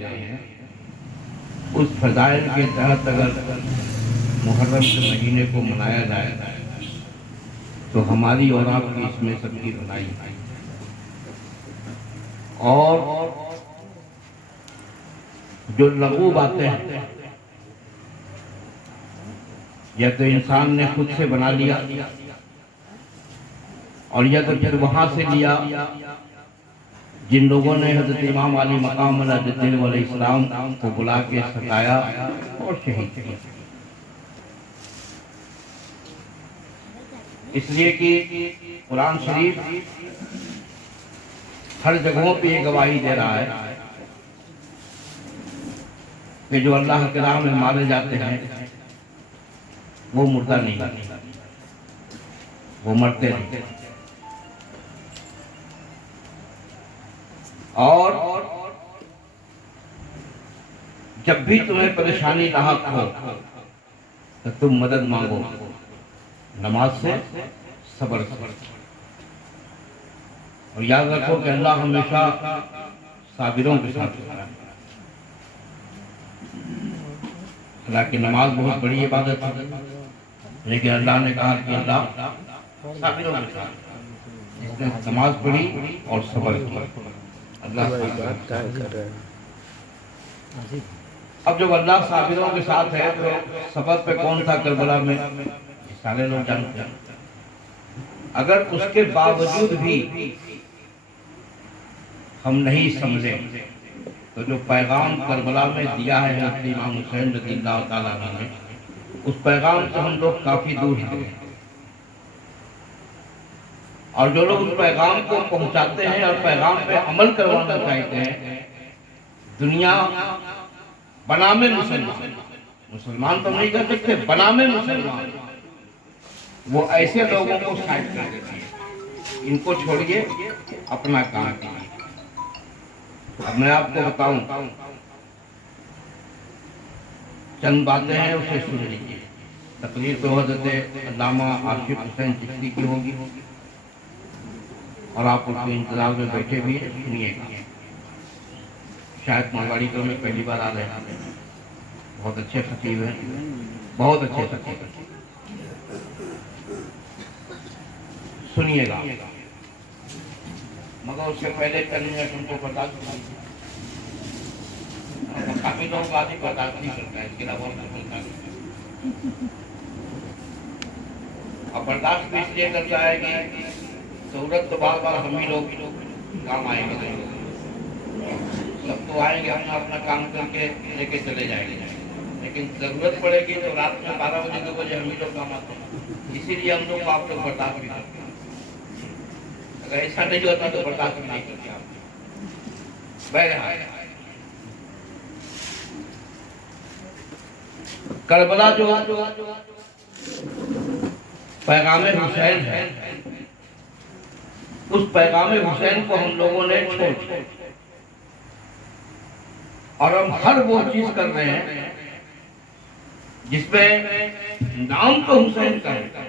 رہے ہیں، اس فضائل کے تحت اگر محرم کے مہینے کو منایا جائے تو ہماری اور آپ کی اس میں سب کی بھلائی ہے۔ اور جو لغو باتیں ہیں یا تو انسان نے خود سے بنا لیا اور یا تو پھر وہاں سے لیا جن لوگوں نے حضرت امام علی مقام علیہ السلام کو بلا کے ستایا اور شہید کیا۔ اس لیے کہ قرآن شریف ہر جگہوں پہ یہ گواہی دے رہا ہے کہ جو اللہ کے راہ میں مارے جاتے ہیں وہ مردہ نہیں، وہ مرتے نہیں۔ اور جب بھی تمہیں پریشانی لاحق ہو تو تم مدد مانگو نماز سے، صبر سے، اور یاد رکھو کہ اللہ ہمیشہ صابروں کے ساتھ ہوتا ہے۔ حالانکہ نماز بہت بڑی عبادت ہے، لیکن اللہ نے کہا کہ اللہ صابروں کے ساتھ، جس نے نماز پڑھی اور صبر کیا اللہ کر رہے ہیں۔ اب جب اللہ صابروں کے ساتھ ہے تو صبر پہ کون تھا کربلا میں؟ سارے لوگ جانتے ہیں۔ اگر اس کے باوجود بھی ہم نہیں سمجھے تو جو پیغام کربلا میں دیا ہے حضرت امام حسین رضی اللہ تعالیٰ عنہ نے، اس پیغام سے ہم لوگ کافی دور ہیں، اور جو لوگ اس پیغام کو پہنچاتے ہیں اور پیغام پہ عمل کروانا چاہتے ہیں، دنیا بنامے مسلمان تو نہیں کر سکتے، بنامے مسلمان، وہ ایسے لوگوں کو سائڈ کر دیتے ہیں، ان کو چھوڑیے اپنا کام کیجیے۔ اب میں آپ کو بتاؤں، چند باتیں ہیں اسے سن لیجیے۔ تقریر تو حضرت علامہ عاشق حسین چشتی کی ہوگی اور آپ اس کے انتظار میں بیٹھے بھی ہیں، سنیے گا۔ شاید مارواڑی تو میں پہلی بار آ رہے ہیں، بہت اچھے خطیب ہیں، بہت اچھے خطیب ہیں، سنیے گا، مگر اس سے پہلے چند منٹ ان کو برداشت کیجیے۔ کافی لوگ بات ہی برداشت نہیں کرتا ہے، اس کے علاوہ اب برداشت بھی اس لیے کرتا ہے کہ ضرورت تو بار بار ہم ہی لوگ کام آئیں گے، سب تو آئیں گے، ہم اپنا کام کر کے لے کے چلے جائیں گے، لیکن ضرورت پڑے گی تو رات میں 12 بجے 2 بجے ہم ہی لوگ کام آتے ہیں، اسی لیے ہم لوگ آپ لوگ برداشت بھی کرتے ہیں۔ اگر ایسا نہیں ہوتا تو برداشت بھی نہیں کرتے آپ۔ بہرحال کربلا جو پیغام حسین ہے، اس پیغام حسین کو ہم لوگوں نے چھوڑ دیا اور ہم ہر وہ چیز کر رہے ہیں جس میں نام تو حسین کا ہے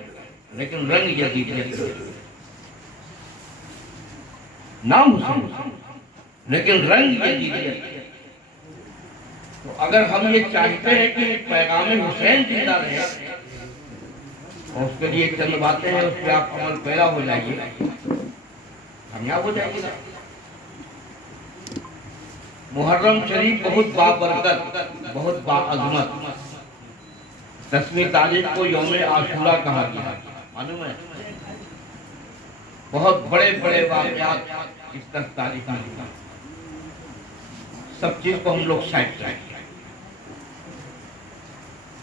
لیکن رنگ یزیدیت کا ہے۔ نام حسین لیکن رنگ یزیدیت کا ہے۔ تو اگر ہم یہ چاہتے ہیں کہ پیغام حسین زندہ رہے اور اس کے لیے چند باتیں ہیں، اس پہ آپ عمل پیرا ہو جائیے، کامیاب ہو جائیے گا۔ محرم شریف بہت بابرکت، بہت باعظمت، 10ویں تاریخ کو یوم عاشورہ کہا گیا، معلوم ہے؟ بہت بڑے بڑے واقعات اس 10 تاریخ میں ہوئے، سب چیز کو ہم لوگ سائڈ کریں،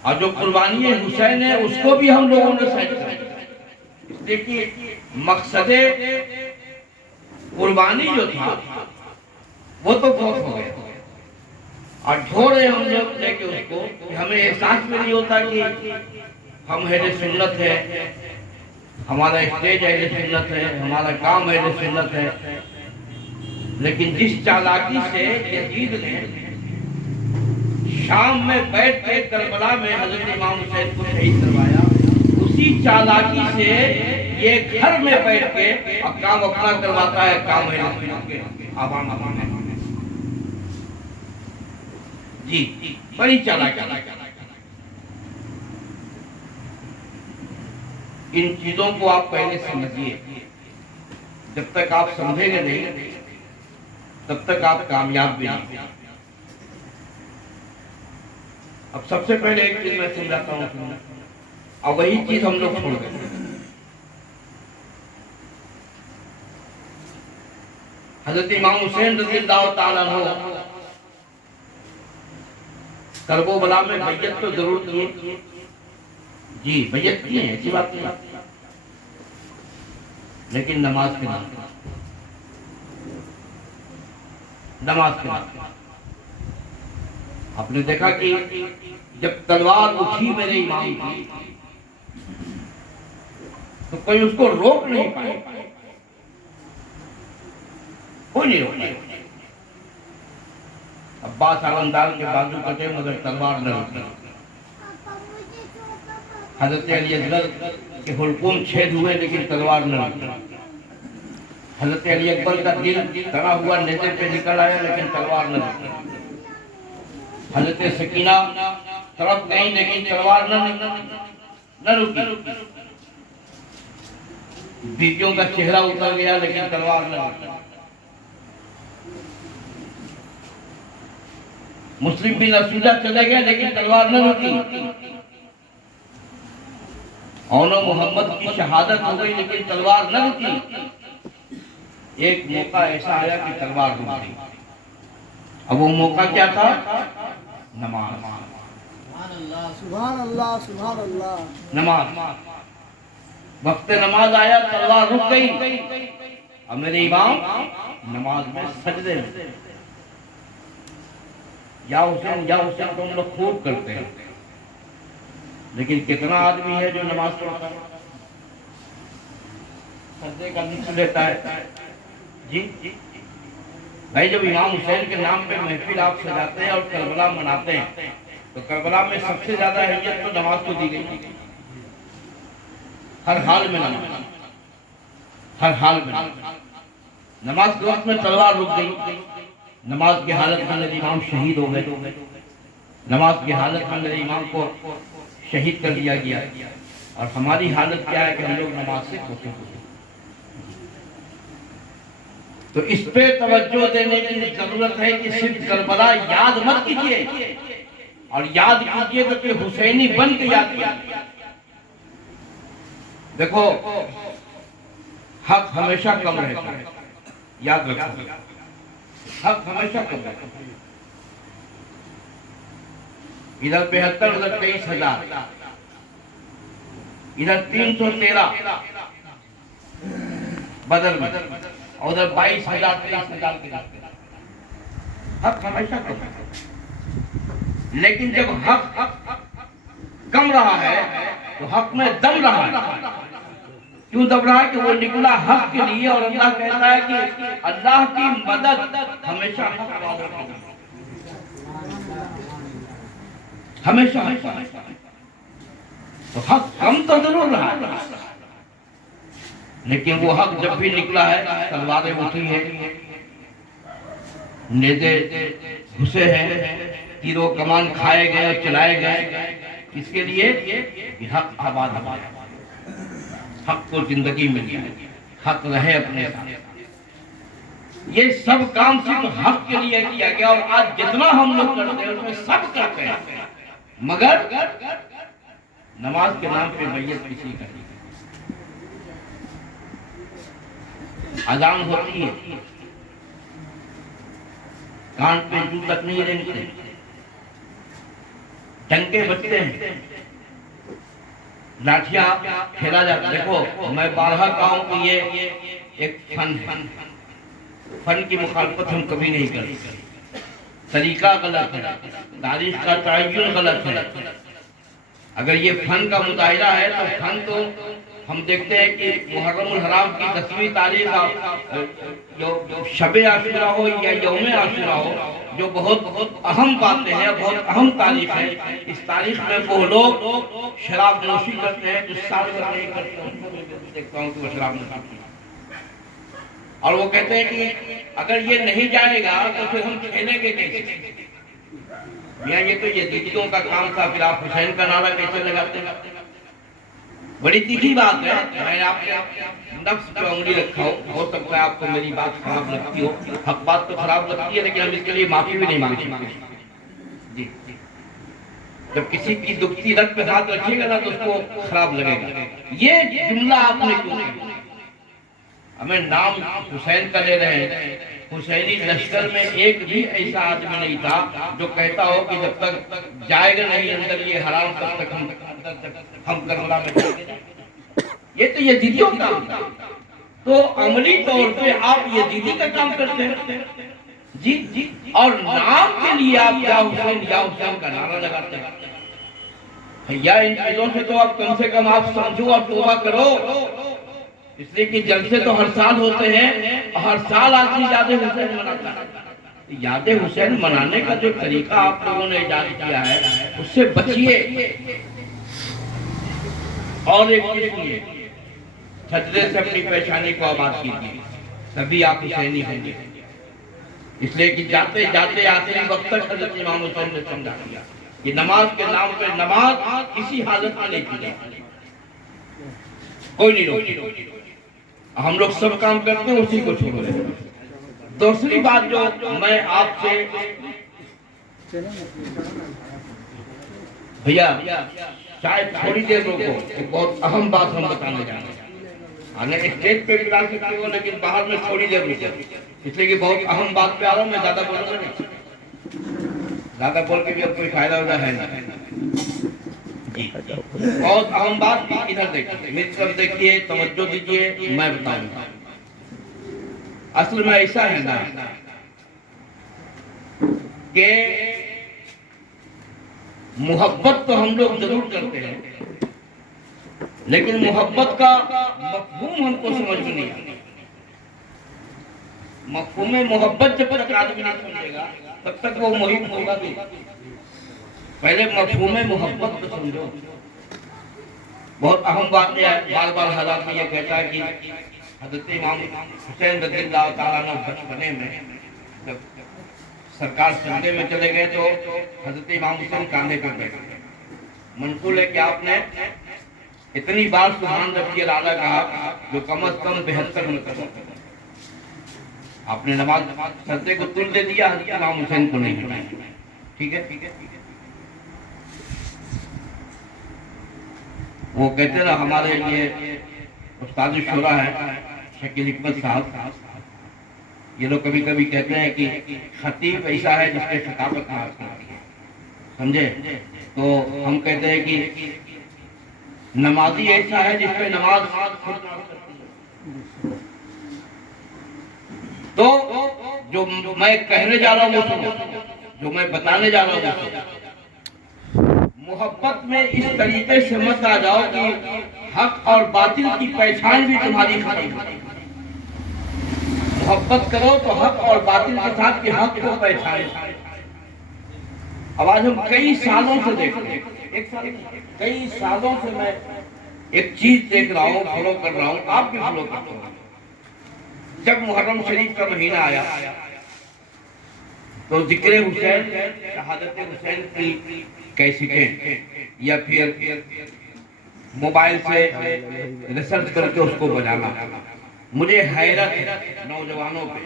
اور جو قربانی حسین ہے اس کو بھی ہم لوگوں نے سائڈ کیا، اس لیے کہ مقصد قربانی جو تھا وہ تو بہت ہو گیا، اور ڈھوڑے ہم لوگ لے کے اس کو، کہ ہمیں احساس بھی نہیں ہوتا کہ ہم اہل سنت ہے، ہمارا اسٹیج اہل سنت ہے، ہمارا کام اہل سنت ہے، لیکن جس چالاکی سے یزید نے شام میں بیٹھ کے کربلا میں حضرت امام حسین کو شہید کروایا، اسی چالاکی سے یہ گھر میں بیٹھ کے کام اپنا کرواتا ہے، کام اہل سنت کے عوام ہے۔ جی بڑی چالاکی. ان چیزوں کو آپ پہلے سمجھیے. جب تک آپ سمجھیں گے نہیں تب تک آپ کامیاب بھی نہیں. اب سب سے پہلے ایک چیز میں سمجھاتا ہوں اور وہی چیز ہم لوگ چھوڑ گئے. حضرت امام حسین رضی اللہ تعالیٰ عنہ کرب و بلا میں بیعت تو ضرور کی. جی بیعت کی ہے، ایسی بات نہیں، لیکن نماز کے نام آپ نے دیکھا کہ جب تلوار اٹھی میرے امام کی تو کوئی اس کو روک نہیں پائے. کوئی نہیں روک پائے. عباس علمدار کے بازو کٹے مگر تلوار نہ روکی. حضرت علی اصغر کے حلقوم چھید ہوئے لیکن تلوار نہ روکی. حضرت علی اکبر کا دل تڑا ہوا نیزے پہ نکل آیا لیکن تلوار نہ روکی. حضرت سکینہ تڑپ گئی لیکن تلوار نہ روکی. بیویوں کا چہرہ اتر گیا لیکن تلوار نہ روکی. مسلم بن رسولہ چلے گئے لیکن تلوار نہ روکی. اونو محمد کی شہادت ہو گئی لیکن تلوار نہ روکی. ایک موقع ایسا آیا کہ تلوار رک گئی. اب وہ موقع کیا تھا؟ نماز. سبحان اللہ سبحان اللہ. نماز. وقت نماز آیا تلوار رک گئی. اب میرے امام نماز میں سجدے میں یا حسین تو ہم لوگ خوب کرتے ہیں، لیکن کتنا آدمی ہے جو نماز پڑھتا ہے سجدے کا نصف لیتا ہے. جی بھائی جب امام حسین کے نام پہ محفل آپ سجاتے ہیں اور کربلا مناتے ہیں تو کربلا میں سب سے زیادہ اہمیت تو نماز کو دی گئی. ہر حال میں نماز کے وقت میں تلوار رک گئی. نماز کی حالت میں میرے امام شہید ہو گئے. نماز کی حالت میں میرے امام کو شہید کر دیا گیا. اور ہماری حالت کیا ہے کہ ہم لوگ نماز سے کھوتے ہوئے. تو اس پہ توجہ دینے کی ضرورت ہے کہ صرف کربلا یاد مت کیجیے اور یاد کیجیے تو کہ حسینی بن کے یاد کیجیے. دیکھو حق ہمیشہ کم رہتا ہے، یاد رکھو حق ہمیشہ کم رہتا ہے. ادھر 72 ادھر 23,000 ادھر 313 بدر میں اور ادھر 22,000 23,000 کے راستے. حق ہمیشہ کم رہتا ہے، لیکن جب حق کم رہا ہے تو حق میں دم رہا ہے. کیوں دم رہا ہے؟ کہ وہ نکلا حق کے لیے اور اللہ کہتا ہے کہ اللہ کی مدد ہمیشہ حق والوں کے لیے. ہمیشہ تو حق کم تو ضرور رہا ہے، لیکن وہ حق جب بھی نکلا ہے تلواریں اٹھی ہیں، نیزے گھسے ہیں، تیروں کمان کھائے گئے اور چلائے گئے. اس کے لیے کہ حق آباد حق کو زندگی ملی، حق رہے اپنے ساتھ. یہ سب کام صرف حق کے لیے کیا گیا. اور آج جتنا ہم لوگ کرتے ہیں اس میں سب کرتے ہیں مگر نماز کے نام پہ بیعت کسی کا نہیں. اذان ہوتی ہے کان پہ جو تک نہیں رہتے، ڈنکے بجتے ہیں، لاٹھیاں کھیلا جاتا. دیکھو میں بارہا کہا ہوں کہ یہ ایک فن ہے. فن کی مخالفت ہم کبھی نہیں کرتے. طریقہ غلط ہے، تاریخ کا تعین غلط ہے. اگر یہ فن کا مظاہرہ ہے تو فن تو ہم دیکھتے ہیں کہ محرم الحرام کی 10ویں تاریخ شب عاشورہ ہو یا یوم عاشورہ ہو، جو بہت اہم باتیں ہیں، بہت اہم تاریخ ہے. اس تاریخ میں وہ لوگ شراب نوشی کرتے ہیں جو سال بھر نہیں کرتے ہیں. دیکھتا ہوں کہ وہ شراب نوشی کرتے ہیں اور وہ کہتے ہیں کہ اگر یہ نہیں جائے گا تو پھر ہم کھیلیں گے کیسے. میاں یہ تو یزیدیوں کا کام تھا، پھر آپ حسین کا نعرہ کیسے لگاتے ہیں؟ بڑی تیکھی بات ہے، میں آپ کے نفس پہ انگلی رکھا ہو سکتا ہے آپ کو میری بات خراب لگتی ہو، حق بات تو خراب لگتی ہے، لیکن ہم اس کے لیے معافی بھی نہیں مانگتے جی۔ جب کسی کی دکھتی رگ پہ ہاتھ رکھے گا نا تو اس کو خراب لگے گا۔ یہ جملہ آپ نے کیوں کیا؟ ہمیں نام حسین کا لے رہے ہیں، حسینی لشکر میں ایک بھی ایسا آدمی نہیں تھا جو کہتا ہو کہ جب تک جائے گا نہیں اندر یہ حرام تب تک ہم کربلا میں جائیں گے۔ یہ تو یزیدیوں کا کام تھا، تو عملی طور پہ آپ یزیدی کا کام کرتے ہیں جی، اور نام کے لیے آپ یا حسین کا نعرہ لگاتے ہیں۔ یا ان چیزوں سے تو آپ کم سے کم آپ سمجھو اور توبہ کرو، اس لیے کہ جلسے تو ہر سال ہوتے ہیں، ہر سال آدمی یاد حسین مناتا ہے۔ یاد حسین منانے کا جو طریقہ آپ لوگوں نے ایجاد کیا ہے اس سے بچیے۔ اور ایک چیز سنیے، چھترے سے اپنی پیشانی کو آباد کیجیے، تبھی آپ حسینی ہوں گے۔ اس لیے کہ جاتے جاتے آخری وقت تک حضرت امام حسین نے سمجھا دیا کہ نماز کے نام پہ نماز کسی حالت میں نہیں کی جاتی، کوئی نہیں روکے، ہم لوگ سب کام کرتے ہیں اسی کو چھوڑ رہے ہیں۔ دوسری بات جو میں آپ سے بھیا شاید تھوڑی دیر روکو، ایک بہت اہم بات ہم بتانے جا رہے ہیں، آنے اسٹیج پہ بلا سکتے ہو لیکن باہر میں تھوڑی دیر روکو، اس لیے کہ بہت اہم بات پہ آ رہا ہوں، میں زیادہ بولوں گا نہیں، زیادہ بول کے بھی اب کوئی فائدہ ہوتا ہے نہیں جی۔ بہت اہم بات، ادھر دیکھیے، میری طرف دیکھیے، توجہ دیجیے، میں بتاؤں گا۔ اصل میں ایسا ہے نا کہ محبت تو ہم لوگ ضرور کرتے ہیں لیکن محبت کا مفہوم ہم کو سمجھ میں نہیں آتا۔ مفہوم محبت جب تک آدمی نہیں سمجھے گا تب تک وہ محب ہوگا نہیں۔ پہلے مفہوم محبت کو سمجھو۔ بہت اہم بات ہے، بار بار حضرت میں یہ کہتا ہے کہ حضرت امام حسین رضی اللہ تعالیٰ عنہ بچپنے میں جب سرکار سجدے میں چلے گئے تو حضرت امام حسین کاندھے پہ بیٹھے۔ منقول ہے کہ آپ نے اتنی بار سبحان ربی الاعلیٰ کہا جو کم از کم 72 مرتبہ۔ آپ نے نماز سجدے کو طول دے دیا، حضرت امام حسین کو نہیں ہٹایا، ٹھیک ہے۔ وہ کہتے نا ہمارے یہ استاد شورا ہے شکیل حکمت صاحب، یہ لوگ کبھی کبھی کہتے ہیں کہ خطیب ایسا ہے جس کے ثقافت میں آتی ہے، سمجھے؟ تو ہم کہتے ہیں کہ نمازی ایسا ہے جس پہ نماز تو جو میں کہنے جا رہا ہوں وہ سنو، جو میں بتانے جا رہا ہوں وہ سنو۔ محبت میں اس طریقے سے مت آ جاؤ کہ حق اور باطل کی پہچان بھی تمہاری ختم ہو۔ محبت کرو تو حق اور باطل کے ساتھ کہ حق کو پہچانے۔ اب آج ہم کئی سالوں سے دیکھ رہے ہیں، کئی سالوں سے میں ایک چیز دیکھ رہا ہوں، فالو کر رہا ہوں، آپ بھی فالو کرتے ہو۔ جب محرم شریف کا مہینہ آیا تو ذکر حسین، شہادت حسین کی کیسٹیں یا پھر موبائل سے ریسرچ کر کے اس کو بجانا، مجھے حیرت ہے نوجوانوں پہ۔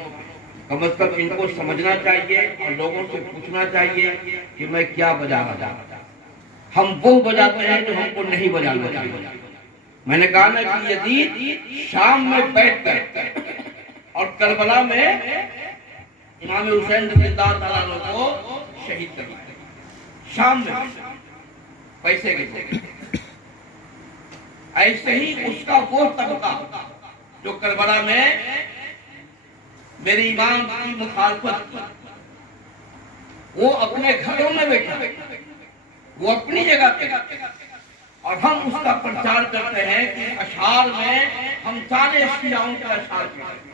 کم از کم ان کو سمجھنا چاہیے اور لوگوں سے پوچھنا چاہیے کہ میں کیا بجا رہا ہوں۔ ہم وہ بجاتے ہیں جو ہم کو نہیں بجانا چاہیے۔ میں نے کہا نا کہ یزید شام میں بیٹھ کر اور کربلا میں امام حسین رضی اللہ تعالیٰ عنہ کو شہید کر دیا، شام میں پیسے کے۔ ایسے ہی اس کا وہ طبقہ جو کربلا میں میری امام کی مخالفت، وہ اپنے گھروں میں بیٹھا، وہ اپنی جگہ پہ، اور ہم اس کا پرچار کرتے ہیں کہ اشعار میں ہم سارے شیعوں کے اشعار پڑھتے ہیں۔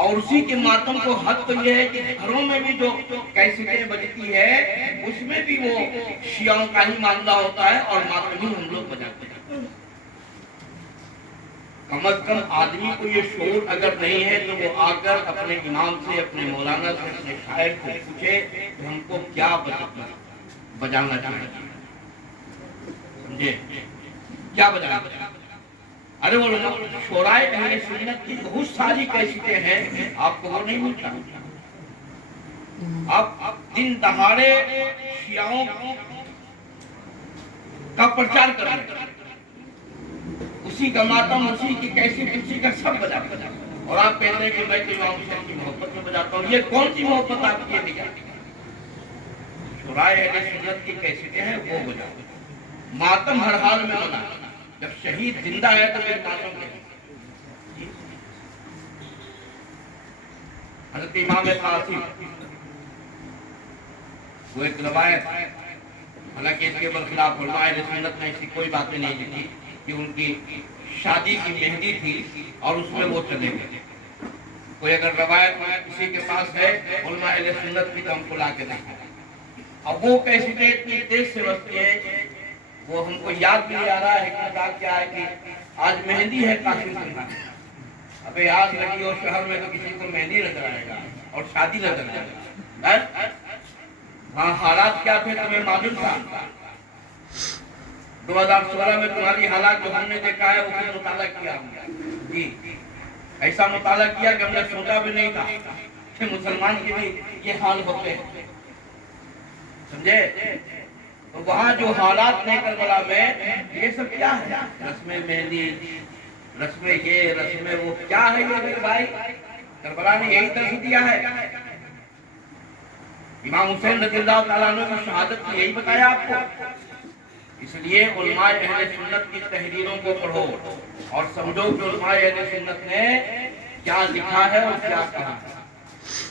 اور اسی کے ماتم کو حد تو یہ ہے کہ گھروں میں بھی جو کیسٹیں بجتی ہے اس میں بھی وہ شیعوں کا ہی معاملہ ہوتا ہے اور ماتمی ہم لوگ بجاتے ہیں۔ کم از کم آدمی کو یہ شعور اگر نہیں ہے تو وہ آ کر اپنے امام سے، اپنے مولانا سے، اپنے شاعر کو پوچھے کہ ہم کو کیا بجانا چاہیے، سمجھے کیا بجانا۔ ارے وہ شورائے اہل سنت کی بہت ساری کیسٹیں ہیں، آپ کو وہ نہیں ملتا۔ آپ دن دہاڑے شیعوں کا پرچار کر رہے ہیں، اسی کا ماتم، اسی کی کیسٹ، اسی کا سب بجا، اور آپ کہتے ہیں کہ میں تو امام حسین کی محبت میں بجاتا ہوں۔ یہ کون سی محبت آپ کی ہے؟ شورائے اہل سنت کی کیسٹیں ہیں وہ بجا، ماتم ہر حال میں بنا، جب شہید زندہ ہے تو پھر ماتم ہے۔ حضرت امام قاسم، وہ ایک روایت، حالانکہ اس کے برخلاف علماء اہل سنت نے ایسی کوئی باتیں نہیں لکھی کہ ان کی شادی کی مہندی تھی اور اس میں وہ چلے گئے۔ کوئی اگر روایت کسی کے پاس ہے علماء اہل سنت کی تو ہم کو لا کے دکھائیں۔ اب وہ کیسی اتنی تیز سے بستی ہے، وہ ہم کو یاد بھی آ رہا ہے کہ کیا ہے کہ آج مہندی ہے قاسم سلمان، ابے آج لگی اور شہر میں تو کسی کو مہندی نظر آئے گا اور شادی نظر آئے گا۔ ہاں حالات کیا تھے تمہیں معلوم تھا؟ 2016 میں تمہاری حالات جو ہم نے دیکھا ہے وہ بھی مطالعہ کیا ہم نے، جی ایسا مطالعہ کیا کہ ہم نے سوچا بھی نہیں تھا کہ مسلمان کے بھی یہ حال ہوتے ہیں، سمجھے؟ تو وہاں جو حالات نے کربلا میں، یہ سب کیا ہے؟ رسم مہندی، رسم یہ، رسم وہ، کیا ہے یہ میرے بھائی؟ کربلا نے یہی درس دیا ہے۔ امام حسین رضی اللہ تعالیٰ عنہ کی شہادت کو یہی بتایا آپ کو۔ اس لیے علماء اہل سنت کی تحریروں کو پڑھو اور سمجھو کہ علماء اہل سنت نے کیا لکھا ہے اور کیا کہا۔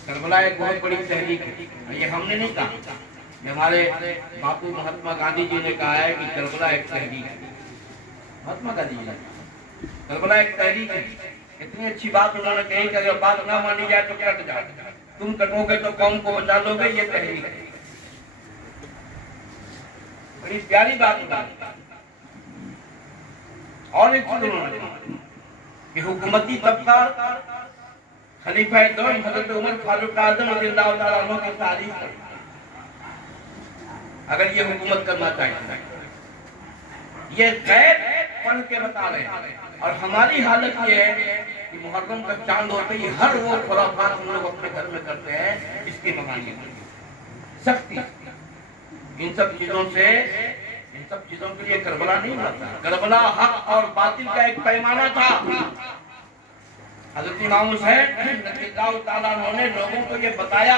کربلا ایک بہت بڑی تحریک ہے، یہ ہم نے نہیں کہا، یہ ہمارے باپو مہاتما گاندھی جی نے کہا ہے کہ کربلا ایک تحریک ہے۔ مہاتما گاندھی جی نے کربلا ایک تحریک ہے۔ اتنی اچھی بات انہوں نے کہی کہ اگر بات نہ مانی جائے تو کٹ جاؤ، تم کٹو گے تو قوم کو بچا لو گے، یہ تحریک ہے۔ بڑی پیاری بات ہے۔ اور ایک چیز انہوں نے کہا کہ حکومتی طبقہ خلیفہ دوم حضرت عمر فاروق اعظم رضی اللہ تعالیٰ عنہ کی تعریف کرے اگر یہ حکومت کرنا چاہتے ہیں۔ یہ غیر پڑھ کے بتا رہے ہیں، اور ہماری حالت یہ ہے کہ محرم کا چاند ہوتے ہی ہر وہ خرافات ہم لوگ اپنے گھر میں کرتے ہیں، اس کی ممانی سختی۔ ان سب چیزوں سے، ان سب چیزوں کے لیے کربلا نہیں ہوتا۔ کربلا حق اور باطل کا ایک پیمانہ تھا۔ حضرت امام حسین رضی اللہ تعالیٰ عنہ نے لوگوں کو یہ بتایا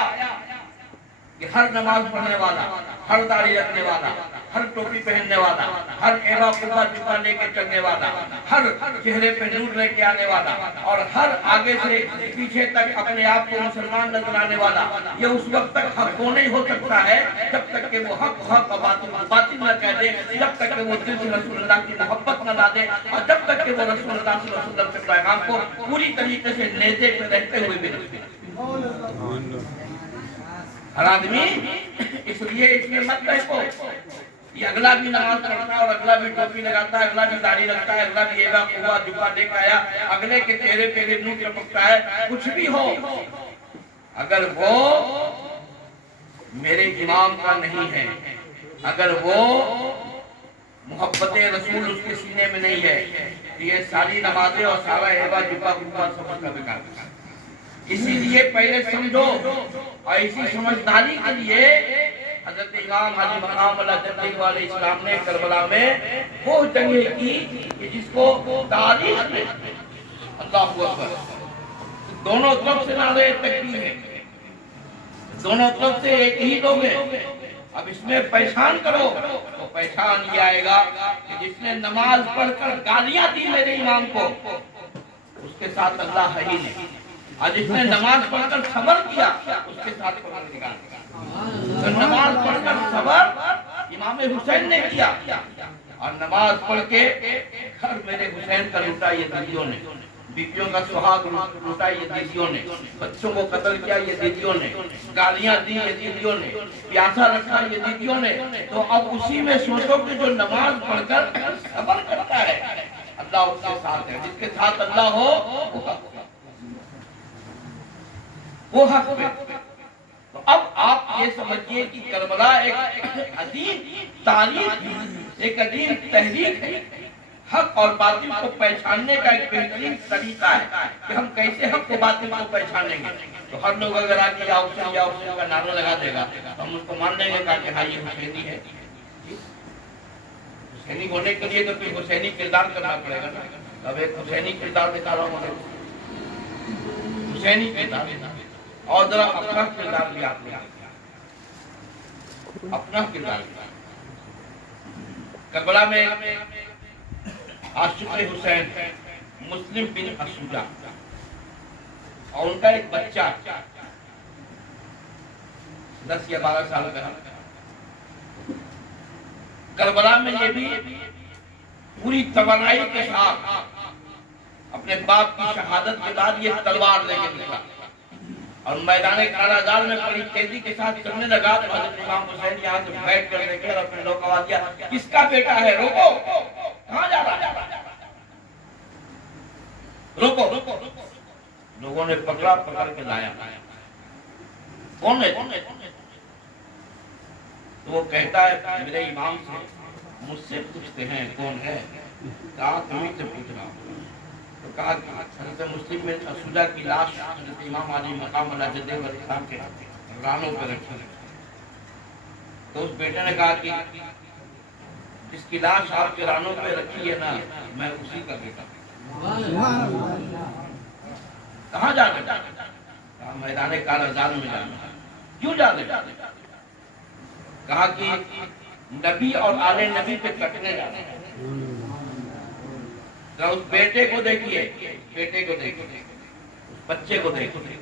کہ ہر نماز پڑھنے والا، ہر داڑھی رکھنے والا، ہر ٹوپی پہننے والا، ہر ایبا قبا جوتا لے کے چلنے والا، ہر چہرے پہ نور لے کے آنے والا، اور ہر آگے سے پیچھے تک اپنے آپ کو مسلمان نظر آنے والا، یہ اس وقت تک حق کو نہیں ہو سکتا ہے جب تک کہ وہ حق حق باطل نہ کہہ دے، جب تک کہ وہ دل سے رسول اللہ کی محبت نہ لا دے، اور جب تک کہ وہ رسول اللہ صلی اللہ علیہ وسلم کے پیغام کو پوری طریقے سے نیزے پہ رہتے ہوئے بھی نہیں۔ ہر آدمی اس لیے اس میں مت بیٹھو، یہ اگلا بھی نماز پڑھتا ہے اور اگلا بھی ٹوپی لگاتا ہے، اگلا بھی داڑھی رکھتا ہے، اگلا بھی ایبا قبا جوتا لے کے آیا، اگلے کے چہرے پہ نور چمکتا ہے، کچھ بھی ہو، اگر وہ میرے امام کا نہیں ہے، اگر وہ محبت رسول اس کے سینے میں نہیں ہے، یہ ساری نمازیں اور سارا ایبا جوتا سب کا بیکار ہے۔ اسی لیے پہلے سمجھو، اور اسی سمجھداری کے لیے حضرت امام علی مقام اللہ تبلیغ علیہ السلام نے کربلا میں وہ جنگیں کی کہ جس کو تاریخ میں اللہ اکبر دونوں طرف سے نعرے تکبیر ہے، دونوں طرف سے ایک ہی لوگ ہیں۔ اب اس میں پہچان کرو تو پہچان یہ آئے گا کہ جس نے نماز پڑھ کر گالیاں دی میرے امام کو، اس کے ساتھ اللہ ہے ہی نہیں، اور جس نے نماز پڑھ کر صبر کیا اس کے ساتھ پروردگار ہے۔ تو نماز پڑھ کر صبر امام حسین نے کیا، اور نماز پڑھ کے گھر میرے حسین کا لوٹا یہ دیدیوں نے، بیٹیوں کا سہاگ لوٹا یہ دیدیوں نے، بچوں کو قتل کیا یہ دیدیوں نے، گالیاں دی یہ دیدیوں نے، پیاسا رکھا یہ دیدیوں نے۔ تو اب اسی میں سوچو کہ جو نماز پڑھ کر صبر کرتا ہے، اللہ اس کے ساتھ ہے. جس کے ساتھ اللہ ہو وہ حق پہ. تو اب آپ یہ سمجھیے کہ کربلا ایک عظیم تاریخ، ایک عظیم تحریک ہے. حق اور باطل کو پہچاننے کا ایک بہترین طریقہ ہے کہ ہم کیسے حق و باطل کو پہچانیں گے. تو ہر لوگ اگر آ کے یا حسین کا نعرہ لگا دے گا تو ہم اس کو مان لیں گے کہ ہاں یہ حسینی ہے. حسینی ہونے کے لیے تو پھر حسینی کردار کرنا پڑے گا نا. اب ایک حسینی کردار دکھا رہا ہوں، حسینی کردار. اور ذرا اپنا کردار بھی آپ نے اپنا کردار. کربلا میں عاشق حسین مسلم بن اشوجا اور ان کا ایک بچہ 10 یا 12 سال کا ہے. کربلا میں یہ بھی پوری توانائی کے ساتھ اپنے باپ کی شہادت کے بعد یہ تلوار لے کے نکلا اور میدان کارازار میں بڑی تیزی کے ساتھ چلنے لگا. تو حضرت امام حسین یہاں سے بیٹھ کر دیکھے اور اپنے لوگ آواز دیا، کس کا بیٹا ہے؟ روکو، کہاں جا رہا ہے؟ روکو. لوگوں نے پکڑا کے لایا. کون ہے؟ تو وہ کہتا ہے میرے امام سے مجھ سے پوچھتے ہیں کون ہے. کہا تمہیں سے پوچھ رہا ہوں. تو کہا کہ حضرت مسلم بن اشوجا کی لاش حضرت امام علی مقام اللہ جد الاسلام کے رانوں پہ رکھی. تو اس بیٹے نے کہا کہ جس کی لاش آپ کے رانوں پہ رکھی ہے نا، میں اسی کا بیٹا ہوں. کہاں جانا؟ کہا میدان کارازار میں جانا. کیوں جانا؟ کہا کہ نبی اور آل نبی پہ کٹنے جانا. اس بیٹے کو دیکھیے، بیٹے کو دیکھیے، اس بچے کو دیکھیے.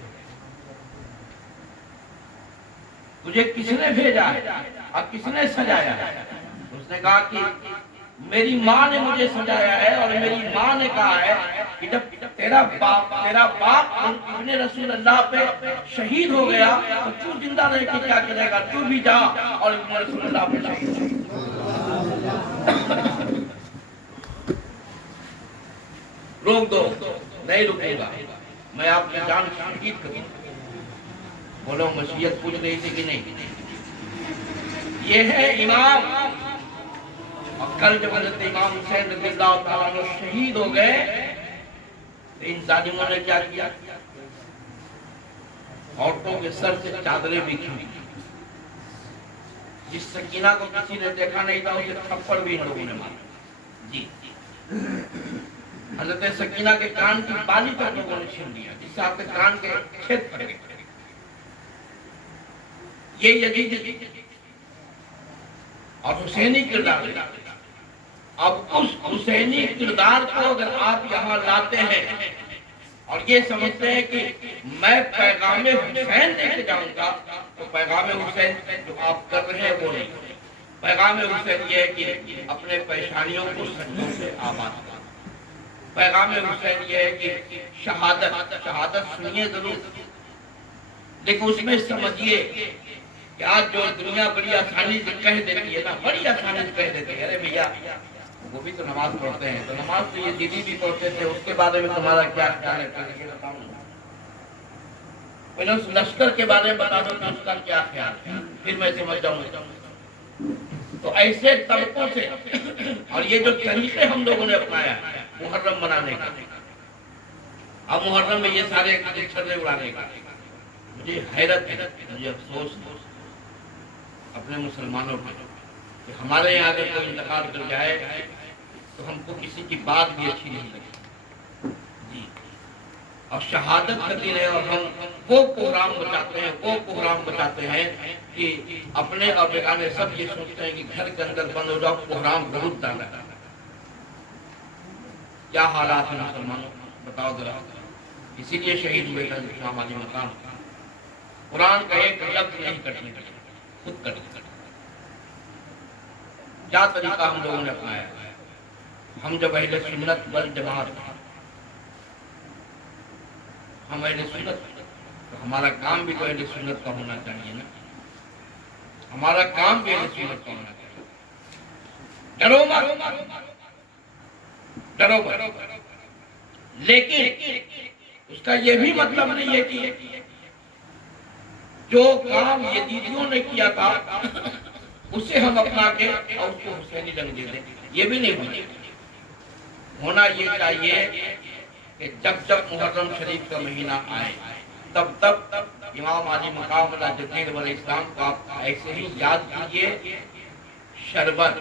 تجھے کس نے بھیجا ہے اور کس نے سجایا ہے؟ اس نے کہا کہ میری ماں نے مجھے سجایا ہے اور میری ماں نے کہا ہے کہ جب تیرا باپ ابن رسول اللہ پہ شہید ہو گیا تو تو زندہ رہ کے کیا کرے گا؟ تو بھی جا اور ابن رسول اللہ پہ شہید روک دو. نہیں رکے گا، میں آپ کی جان شہید کروں. بولو مشیت پوچھ رہی تھی کہ نہیں؟ یہ ہے امام. اور کل جب حضرت امام حسین رضی اللہ تعالیٰ عنہ شہید ہو گئے تو ان ظالموں نے کیا کیا؟ عورتوں کے سر سے چادریں بھی کھینچی. جس سکینہ کو کسی نے دیکھا نہیں تھا اسے تھپڑ بھی ان لوگوں نے مارا. جی حضرت سکینہ کے کان کی بالی پر لوگوں نے چھین لیا جس سے آپ کے کان کے چھید پڑ گئے. یہ یزید اور حسینی کردار. اب اس حسینی کردار کو اگر آپ یہاں لاتے ہیں اور یہ سمجھتے ہیں کہ میں پیغام حسین دے کے جاؤں گا، تو پیغام حسین جو آپ کر رہے ہیں وہ نہیں. پیغام حسین یہ ہے کہ اپنے پیشانیوں کو سجدوں سے آباد کریں. پیغام حسین یہ ہے کہ شہادت سنیے ضرور، لیکن اس میں سمجھیے کہ آج جو دنیا بڑی آسانی سے کہہ دیتی ہے نا، بڑی آسانی سے کہہ دیتی ہے ارے بھیا وہ بھی تو نماز پڑھتے ہیں. تو نماز تو یہ دیدی بھی پڑھتے تھے، اس کے بارے میں تمہارا کیا خیال ہے؟ پہلے اس لشکر کے بارے میں بتا دو کہ اس کا کیا خیال ہے، پھر میں سمجھ جاؤں گا. تو ایسے طبقوں سے اور یہ جو طریقے ہم لوگوں نے اپنایا محرم منانے کا، اب محرم میں یہ سارے چھرے اڑانے کا، مجھے حیرت ہے، مجھے افسوس اپنے مسلمانوں پہ کہ ہمارے یہاں اگر کوئی انتقال کر جائے تو ہم کو کسی کی بات بھی اچھی نہیں لگتی. جی اور شہادت کا دن ہے اور ہم وہ کوحرام بچاتے ہیں کہ اپنے اور بیگانے سب یہ سوچتے ہیں کہ گھر کے اندر بند ہو جاؤ، کوحرام بہت ڈالا ہے. کیا حالات ہیں مسلمانوں بتاؤ ذرا. اسی لیے شہید ہوئے تھے امام علی مقام. قرآن کا ایک لفظ نہیں کٹنے کا، خود کٹ گیا. کیا طریقہ ہم لوگوں نے اپنایا؟ ہم جب اہل سنت والجماعت، ہم اہل سنت، تو ہمارا کام بھی تو اہل سنت کا ہونا چاہیے نا. ہمارا کام بھی اہل سنت کا ہونا چاہیے. ڈرو مت، ڈرو مت. لیکن اس کا یہ بھی مطلب نہیں ہے کہ جو کام یزیدیوں نے کیا تھا اسے ہم اپنا کے اور اس کو حسینی رنگ دے دیں. یہ بھی نہیں ہونا. ہونا یہ چاہیے کہ جب جب محرم شریف کا مہینہ آئے تب تب امام علی مقام اللہ جدید علیہ السلام کو آپ ایسے ہی یاد کیجئے. شربت،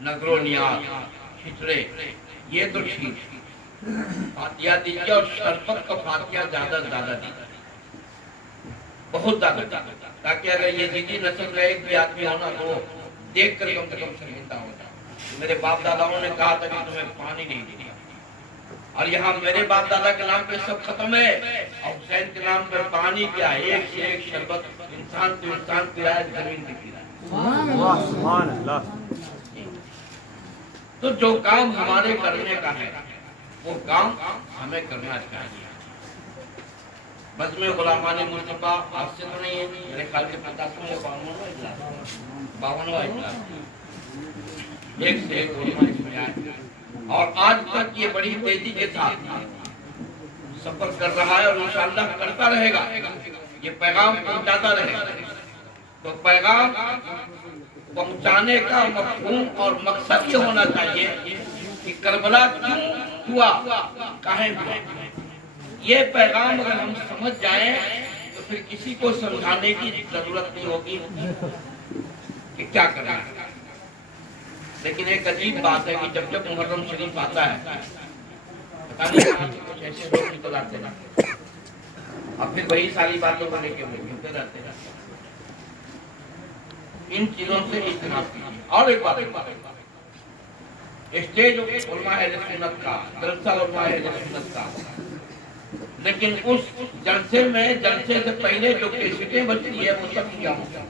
نظر و نیاز، خطرے، یہ تو ٹھیک، فاتحہ دیجئے اور شربت کا فاتحہ زیادہ سے زیادہ دیجئے، بہت زیادہ دیجئے، تاکہ اگر یہ یزیدی نسل میں ایک بھی آدمی ہونا تو دیکھ کر کم سے کم شرمندہ ہوتا. میرے باپ داداؤں نے کہا تھا کہ تمہیں پانی نہیں دیا، اور یہاں میرے باپ دادا کے نام پہ سب ختم ہے، اور حسین کے نام پر پانی کیا، ایک سے ایک شربت، انسان تو انسان پلایا، زمین پہ پلایا. سبحان اللہ. تو جو کام ہمارے کرنے کا ہے وہ کام ہمیں کرنا چاہیے. بزم غلامان مصطفیٰ آج سے تو نہیں ہے، میرے خیال کے 50واں یا 52واں اجلاس، ایک سے ایک علماء اس میں آئے، اور آج تک یہ بڑی تیزی کے ساتھ سفر کر رہا ہے اور انشاءاللہ کرتا رہے گا. یہ پیغام پہنچاتا رہے گا. تو پیغام پہنچانے کا مفہوم اور مقصد یہ ہونا چاہیے کہ کربلا کیوں ہوا، کاہے ہوا. یہ پیغام اگر ہم سمجھ جائیں تو پھر کسی کو سمجھانے کی ضرورت نہیں ہوگی کہ کیا کرنا ہے. لیکن ایک عجیب بات ہے کہ جب جب محرم شریف آتا ہے پتہ نہیں کچھ ایسے لوگ نکل آتے ہیں اور پھر وہی ساری باتوں کو لے کے گھومتے رہتے ہیں. ان چیزوں سے اجتناب کیجیے. اور ایک بات، اسٹیج علماء اہل سنت کا، جلسہ علماء اہل سنت کا، لیکن اس جلسے میں جلسے سے پہلے جو کیسٹیں بچتی ہے وہ سب کیا ہوگا،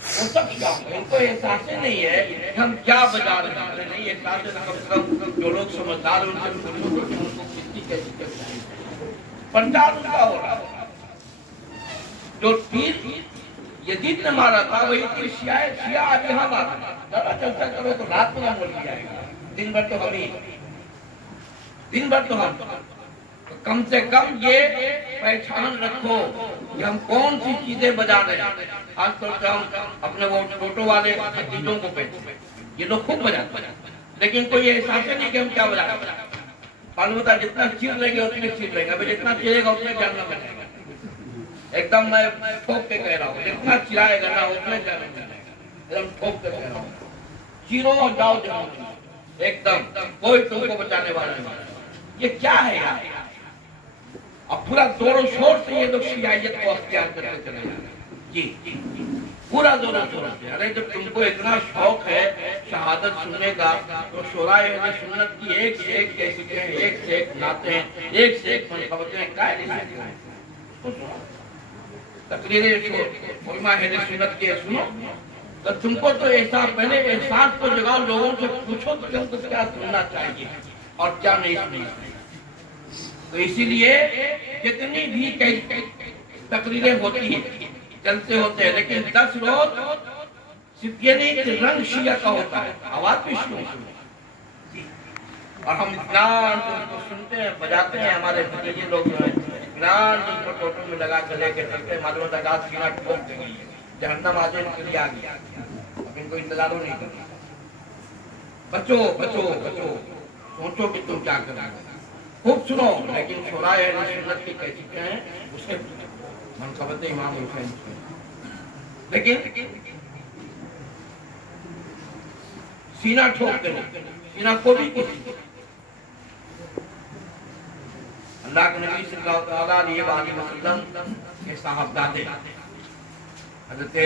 وہ سب کیا ہوگا. ان کو احساس نہیں ہے کہ ہم کیا بجا رہے ہیں. نہیں احساس ہے، کم سے کم جو لوگ سمجھدار ان سے پوچھو کہ ان کو کتنی کیسٹیں بجائیں. پرچار ان کا ہو رہا ہے. جو تیر یزید نے مارا تھا وہی تیر شیعہ آج یہاں مارا. ذرا چلتا کرو تو رات میں نہ بول جائے گا، دن بھر تو ہم ہی، دن بھر تو ہم. کم سے کم یہ پہچان رکھو کہ ہم کون سی چیزیں بجا رہے ہیں. خاص طور سے ہم اپنے وہ فوٹو والے بھتیجوں کو پہچتے ہیں، یہ لوگ خوب بجاتے ہیں، لیکن کوئی احساس نہیں کہ ہم کیا بجا رہے ہیں. معلوم ہوتا جتنا چیر لیں گے اتنے چیر لیں گے، ابھی جتنا چیرے گا اتنے جاننا بچے گا. ایک دم میں ٹھوک کے کہہ رہا ہوں، جتنا چرائے گا نا اتنے جاننا بچے گا. ایک دم ٹھوک کے کہہ رہا ہوں، چیرو اور جاؤ جاؤ ایک دم، کوئی تم کو بچانے والا نہیں. یہ کیا ہے یار؟ اب پورا زور و شور سے یہ لوگ شیعیت کو اختیار کرتے چلے جا رہے ہیں. جی پورا زور و شور سے. ارے جب تم کو اتنا شوق ہے شہادت سننے کا تو شورائے اہل سنت کی ایک سے ایک کیسٹیں، ایک سے ایک نعتیں، ایک سے ایک منقبتیں قائل ہیں. تقریریں علماء اہل سنت کے سنو تو تم کو تو احساس، پہلے احساس کو جگاؤ. لوگوں سے پوچھو کہ تم کو کیا سننا چاہیے اور کیا نہیں سننا چاہیے. تو اسی لیے جتنی بھی تقریریں ہوتی ہیں، جلسے ہوتے ہیں، لیکن 10 روز صرف یہ نہیں کہ رنگ شیعہ کا ہوتا ہے، آواز بھی شیعہ ہے. اور ہم اتنا کو سنتے ہیں، بجاتے ہیں. ہمارے بھتیجے لوگ جو ہیں اتنا ٹوٹو میں لگا کر لے کے چلتے ہیں، معلوم لگا سینہ ٹھوک دے گئی، جہنم آج ان کے لیے آ گیا. اب ان کو انتظار نہیں کرنا. بچو بچو بچو، سوچو کہ تم کیا کرنا ہے. خوب سنو، لیکن شورائے اہل سنت کی کیسٹیں ہیں اس سے منقبت امام حسین سے. لیکن سینہ ٹھوک دے، سینہ کو بھی کسی. اللہ کے نبی صلی اللہ تعالیٰ علیہ وآلہ وسلم کے صاحبزادے حضرت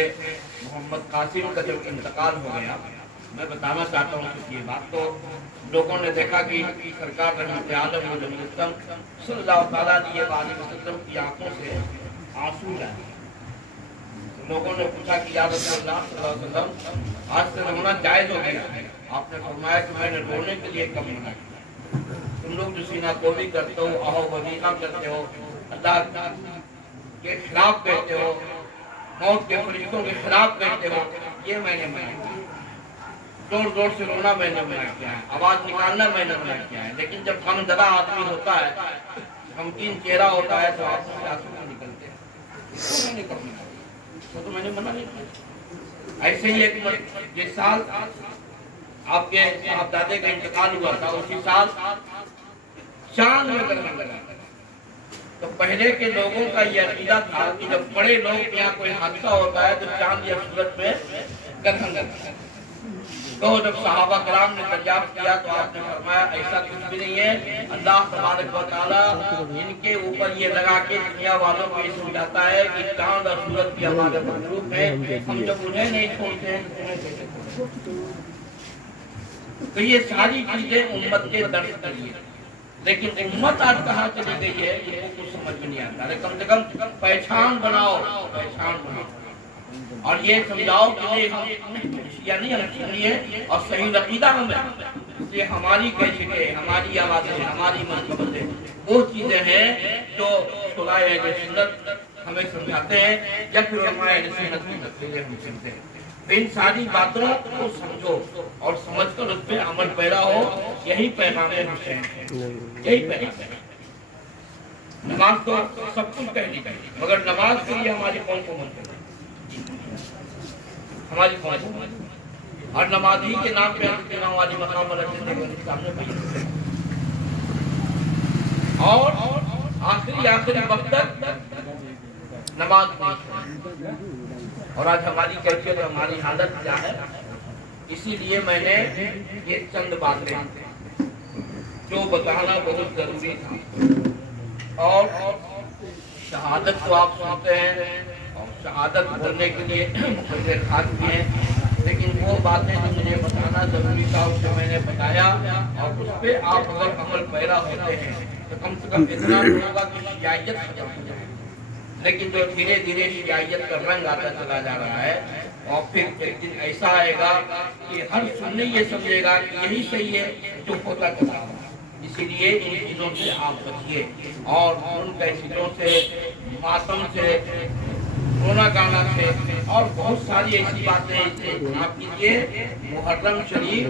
محمد قاسم کا جب انتقال ہو گیا، میں بتانا چاہتا ہوں کہ یہ بات تو لوگوں نے دیکھا کہ سرکار رحمت عالم صلی اللہ تعالیٰ علیہ وآلہ وسلم کی آنکھوں سے آنسو جائے. لوگوں نے پوچھا کہ یا رسول اللہ صلی اللہ علیہ وسلم آج سے رونا جائز ہو گیا. آپ نے فرمایا کہ میں نے رونے کے لیے کم منع کیا. تم لوگ جو سینہ کوبی کرتے ہو، آہو وظیفہ کرتے ہو، اللہ کے خلاف کہتے ہو، موت کے فرشتوں کے خلاف کہتے ہو، یہ میں نے منع کیا. زور زور سے رونا میں نے منع کیا ہے، آواز نکالنا میں نے منع کیا ہے، لیکن جب غم زدہ آدمی ہوتا ہے، غمگین چہرہ ہوتا ہے تو آنکھوں سے آنسو نکلتے ہیں، اس کو میں نے کرنا ہے، تو میں نے منع نہیں کیا۔ ایسے ہی ایک جس سال آپ کے صاحبزادے کا انتقال ہوا تھا، اسی سال چاند میں گرہن لگا، تو پہلے کے لوگوں کا یہ عقیدہ تھا کہ جب بڑے لوگ کے یہاں کوئی حادثہ ہوتا ہے تو چاند یا سورج میں گرہن لگتا ہے۔ تو جب صحابہ کرام نے دریافت کیا تو آپ نے فرمایا ایسا کچھ بھی نہیں ہے، اللہ تبارک و تعالیٰ ان کے اوپر یہ لگا کے دنیا والوں کو یہ سمجھاتا ہے کہ چاند اور سورج بھی ہمارے مخلوق ہیں، ہم جب انہیں نہیں چھوڑتے ہیں تو انہیں کیسے چھوڑتے ہیں؟ تو یہ ساری چیزیں امت کے درس کے لیے، لیکن امت آج کہاں چلی گئی ہے یہ کچھ سمجھ میں نہیں آتا ہے۔ کم سے کم پہچان بناؤ، پہچان بناؤ اور یہ سمجھاؤ کہ ہم شیعہ نہیں، ہم سنی ہیں اور صحیح عقیدہ ہم ہیں، اس لیے ہماری کیفیتیں، ہماری آوازیں، ہماری منقبتیں وہ چیزیں ہیں جو خدائے اہل سنت ہمیں سمجھاتے ہیں یا پھر علماء اہل سنت کی تقریریں ہم سنتے ہیں۔ ان ساری باتوں کو سمجھو اور سمجھ کر اس پہ عمل پیرا ہو، یہی پیغام حسین ہے، یہی پیغام ہے۔ نماز تو سب کچھ کہنی چاہیے مگر نماز کے لیے ہماری قوم کو من کرے، ہماری قوم اور نمازی کے نام پہ امام علی مقام رکھنے کے سامنے پڑھی اور آخری وقت تک نماز پڑھی۔ اور آج ہماری کیفیت، ہماری حالت کیا ہے؟ اسی لیے میں نے یہ چند باتیں جو بتانا بہت ضروری تھا۔ اور شہادت تو آپ سنتے ہیں اور شہادت کرنے کے لیے مجھے خاک بھی ہیں، لیکن وہ باتیں جو مجھے بتانا ضروری تھا اس سے میں نے بتایا، اور اس پہ آپ اگر عمل پیرا ہوتے ہیں تو کم سے کم اتنا ہوگا کہ شیعیت ختم ہو جائے۔ لیکن جو دھیرے دھیرے شیعیت کا رنگ آتا چلا جا رہا ہے، اور پھر ایک دن ایسا آئے گا کہ ہر سنی یہ سمجھے گا کہ یہی صحیح ہے جو ہوتا چلا رہا ہے۔ اسی لیے ان چیزوں سے آپ بچیے اور ان کیفیتوں سے، ماتم سے، رونا گانا سے اور بہت ساری ایسی باتیں آپ کیجیے۔ محرم شریف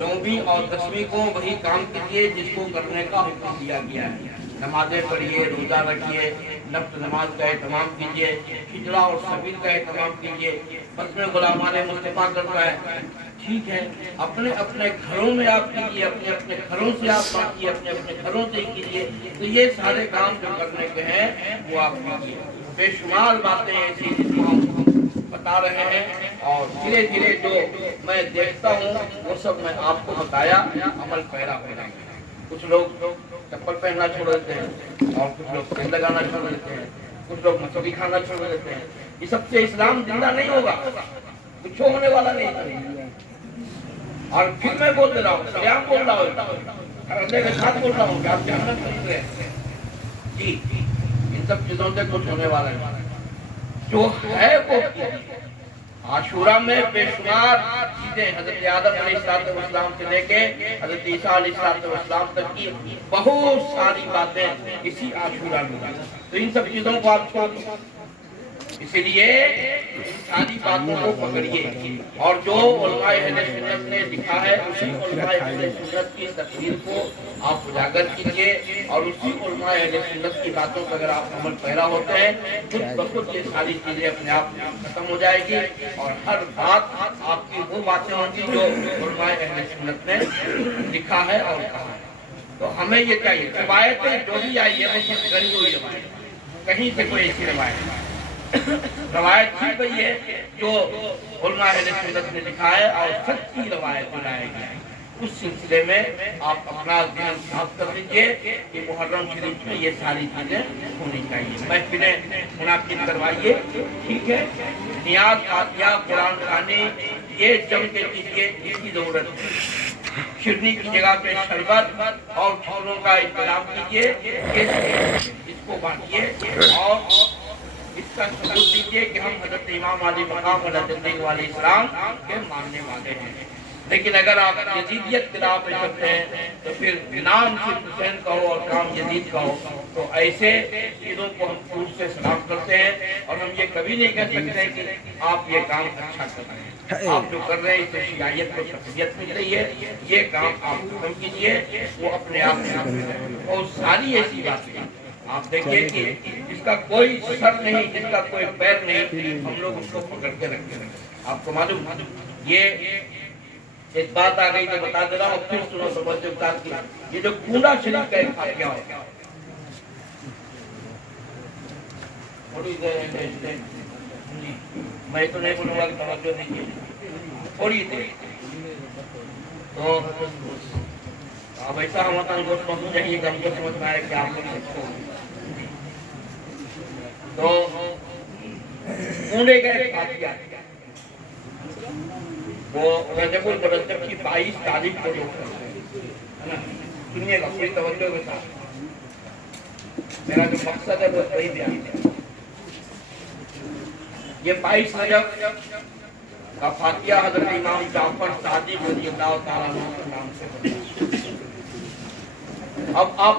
9ویں اور 10ویں کو وہی کام کیجیے جس کو کرنے کا حکم دیا گیا ہے۔ نمازیں پڑھیے، روزہ رکھیے، نفل نماز کا اہتمام کیجیے، ہجرہ اور سبیل کا اہتمام کیجیے۔ بس میں غلامان مصطفیٰ کرتا ہے، ٹھیک ہے، اپنے اپنے گھروں میں آپ کیجیے، اپنے اپنے گھروں سے آپ بانٹیے، اپنے اپنے گھروں سے ہی کیجیے۔ تو یہ سارے کام جو کرنے کے ہیں وہ آپ کیجیے۔ بے شمار باتیں ایسی جس کو ہم بتا رہے ہیں اور دھیرے دھیرے جو میں دیکھتا ہوں وہ سب میں آپ کو بتایا، عمل پیرا ہونا۔ کچھ لوگ چپل پہننا چھوڑ دیتے ہیں اور کچھ لوگ تیل لگانا چھوڑ دیتے ہیں، کچھ لوگ مصوبی کھانا چھوڑ دیتے ہیں۔ یہ سب سے اسلام زندہ نہیں ہوگا، کچھ ہونے والا نہیں ہے۔ اور پھر میں بول دے رہا ہوں، سیام بول رہا ہوں، اندے کے ساتھ بول رہا ہوں کہ آپ جہنم خرید رہے ہیں جی، ان سب چیزوں سے کچھ ہونے والا ہے جو ہے وہ عاشورہ میں بے شمار چیزیں حضرت آدم علیہ السلام سے لے کے حضرت عیسیٰ علیہ السلام تک کی بہت ساری باتیں اسی عاشورہ میں، تو ان سب چیزوں کو آپ چھوڑ دو۔ اسی لیے ساری باتوں کو پکڑیے اور جو علماء اہل سنت نے لکھا ہے اسی علماء اہل سنت کی تقریر کو آپ اجاگر کیجیے، اور اسی علماء اہل سنت کی باتوں پر اگر آپ عمل پیرا ہوتے ہیں خود بخود یہ ساری چیزیں اپنے آپ ختم ہو جائے گی، اور ہر بات آپ کی وہ باتیں ہوں گی جو علماء اہل سنت نے لکھا ہے اور کہا ہے۔ تو ہمیں یہ چاہیے روایتیں جو بھی آئی ہے وہ سب گڑی ہوئی روایت، کہیں سے کوئی ایسی روایت صرف وہی ہے جو علماء اہل سنت نے لکھا ہے اور سچی روایت بنائے گی۔ اس سلسلے میں آپ اپنا ذہن صاف کر لیجئے کہ محرم شریف میں یہ ساری چیزیں ہونی چاہیے۔ محفلیں منعقد کروائیے، ٹھیک ہے، نیاز فاتحہ قرآن خوانی یہ جم کے کیجیے، اس کی ضرورت ہے۔ شرنی کی جگہ پہ شربت اور کھانوں کا انتظام کیجیے، اس کو بانٹیے اور اس کا ثبوت دیجیے کہ ہم حضرت امام علی مقام علیہ السلام کے ماننے والے ہیں۔ لیکن اگر آپ یزیدیت کی راہ پہ چلتے ہیں تو پھر نام صرف حسین کا ہو اور کام یزید کا ہو، تو ایسے چیزوں کو ہم دور سے سلام کرتے ہیں، اور ہم یہ کبھی نہیں کہہ سکتے کہ آپ یہ کام اچھا کر رہے ہیں۔ آپ جو کر رہے ہیں اس سے شیعیت کو تقویت مل رہی ہے، یہ کام آپ ختم کیجئے، وہ اپنے آپ میں اور ساری ایسی باتیں آپ دیکھیے کہ جس کا کوئی سر نہیں، جس کا کوئی پیر نہیں، ہم لوگ اس کو پکڑ کے رکھتے ہیں۔ آپ کو معلوم یہ ایک بات آ گئی تو بتا دے رہا ہوں، پھر سنو توجہ کے ساتھ کی، یہ جو کنڈا شریف کا ایک فاتحہ ہوگا، میں تو نہیں بولوں گا کہ توجہ دیجیے تھوڑی دیر، تو اب ایسا ہم اپنا گوشت پہنچ جائیے کہ ہم کو سمجھ میں آئے کہ آپ لوگ سکتے ہو، تو کنڈے کا ایک فاتحہ وہ رجب المرجب کی 22 تاریخ کو جو ہے نا، سنیے گا پوری توجہ کے ساتھ، میرا جو مقصد ہے وہ صحیح دھیان دیں۔ یہ 22 رجب کا فاتحہ حضرت امام جعفر صادق رضی اللہ تعالیٰ عنہ کے نام سے بنا۔ اب آپ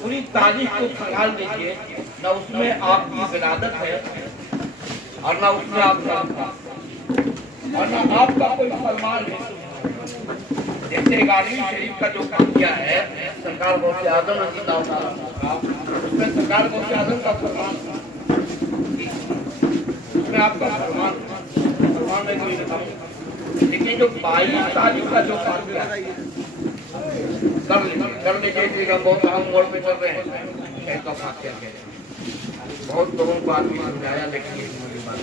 پوری تاریخ کو کھنگال دیجئے، نہ اس میں آپ کی ولادت ہے اور نہ اس میں آپ کا اور نہ آپ کا کوئی فرمان ہے۔ جیسے 11ویں شریف کا جو فاتحہ ہے سرکار غوث اعظم رضی اللہ تعالیٰ عنہ کا، اس میں سرکار غوث اعظم کا فرمان، اس میں آپ کا فرمان میں کوئی نہیں، لیکن جو 22 تاریخ کا جو فاتحہ ہے کر لیجیے کہ ہم بہت اہم موڑ پہ چل رہے ہیں، ایک کا فاتحہ کہہ رہے ہیں، بہت لوگوں کو آدمی سمجھایا لیکن یہ مولی بات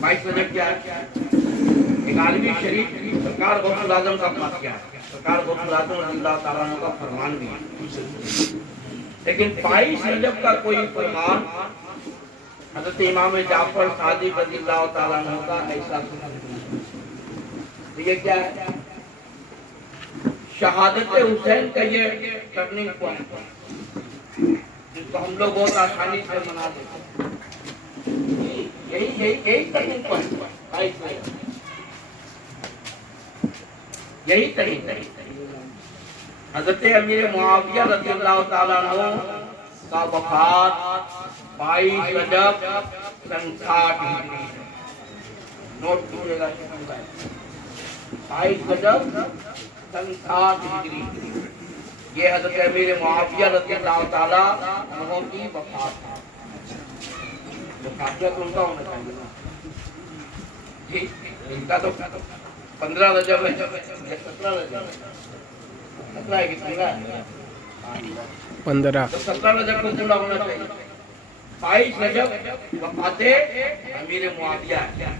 22 رجب کیا ہے؟ 11ویں شریف سرکار غوث اعظم کا فاتحہ ہے، سرکار غوث اعظم رضی اللہ تعالیٰ عنہ کا فرمان بھی ہے، لیکن 22 رجب کا کوئی فرمان حضرت امام جعفر صادق رضی اللہ تعالیٰ عنہ کا ایسا یہ کیا ہے؟ شہادت حسین کا یہ ٹرننگ پوائنٹ جس کو ہم لوگ بہت آسانی سے منا دیتے ہیں، یہی ٹرننگ پوائنٹ، یہی طریقہ حضرت امیر معاویہ رضی اللہ تعالیٰ عنہ کا وفات 22 رجب سن 60 نوٹ کیجیے گا، 22 رجب سن 60 ہجری، یہ حضرت امیر معاویہ رضی اللہ تعالیٰ عنہ کی وفات ہے۔ جو فاتحہ تو ان کا ہونا چاہیے جی، ان کا تو 15 رجب ہے، 17 رجب ہے، 17 ہے کتنے کا ہے؟ 15 تو 17 رجب کو پورا ہونا چاہیے۔ 22 رجب وفات امیر معاویہ ہے۔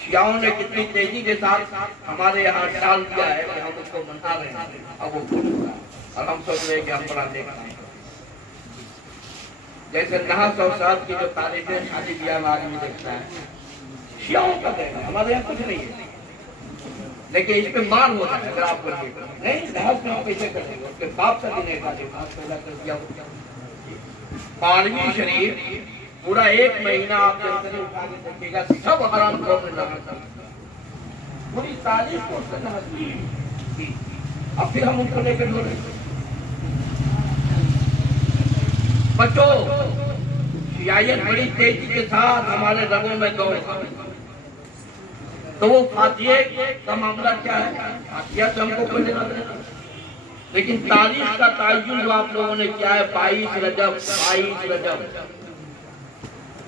شیعوں نے کتنی تیزی کے ساتھ ہمارے یہاں ڈال دیا ہے کہ ہم اس کو منا رہے ہیں، اب وہ بھول رہا ہے اور ہم سوچ رہے ہیں کہ ہم بڑا دیکھ رہے ہیں۔ جیسے نحس اور سعد کی جو تاریخیں شادی بیاہ میں آدمی دیکھتا ہے، شیعوں کا کہنا ہے، ہمارے یہاں کچھ نہیں ہے، لیکن اس پہ مار ہوتا ہے۔ اگر آپ کو نہیں نحس میں آپ کیسے کریں گے، اس کے باپ سے بھی نہیں کھاتے، باپ پیدا کر دیا ہوتا ہے۔ 12ویں شریف پورا 1 مہینہ آپ جلسے اٹھا کے دیکھیے گا، سب حرام خور میں لگا پوری تاریخ کو اس سے اب پھر ہم ان کو لے کے ڈھو رہے ہیں۔ بچوں، شیعیت بڑی تیزی کے ساتھ ہمارے رگوں میں دوڑ رہا ہے، تو وہ فاتحہ کا معاملہ کیا ہے؟ فاتحہ سے ہم کو کوئی لینا دینا، لیکن تاریخ کا تعین جو آپ لوگوں نے کیا ہے 22 رجب 22 رجب،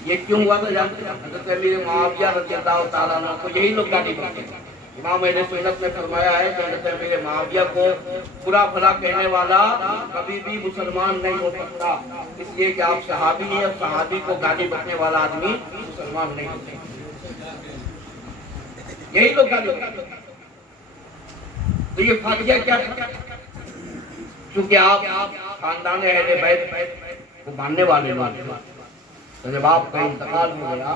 یہ کیوں ہوا تھا جانتے ہیں؟ حضرت امیر معاویہ رضی اللہ تعالیٰ عنہ کو یہی لوگ گالی بکتے ہیں۔ امام اہل سنت نے فرمایا ہے کہ حضرت امیر معاویہ کو برا بھلا کہنے والا کبھی بھی مسلمان نہیں ہو سکتا، اس لیے کہ آپ صحابی ہیں، اور صحابی کو گالی بکنے والا آدمی مسلمان نہیں ہو سکتا، یہی لوگ گالی بکتے ہیں۔ تو یہ فاتحہ کیا تھا؟ چونکہ آپ خاندان اہل بیت کو ماننے والے لوگ، تو جب آپ کا انتقال ہو گیا،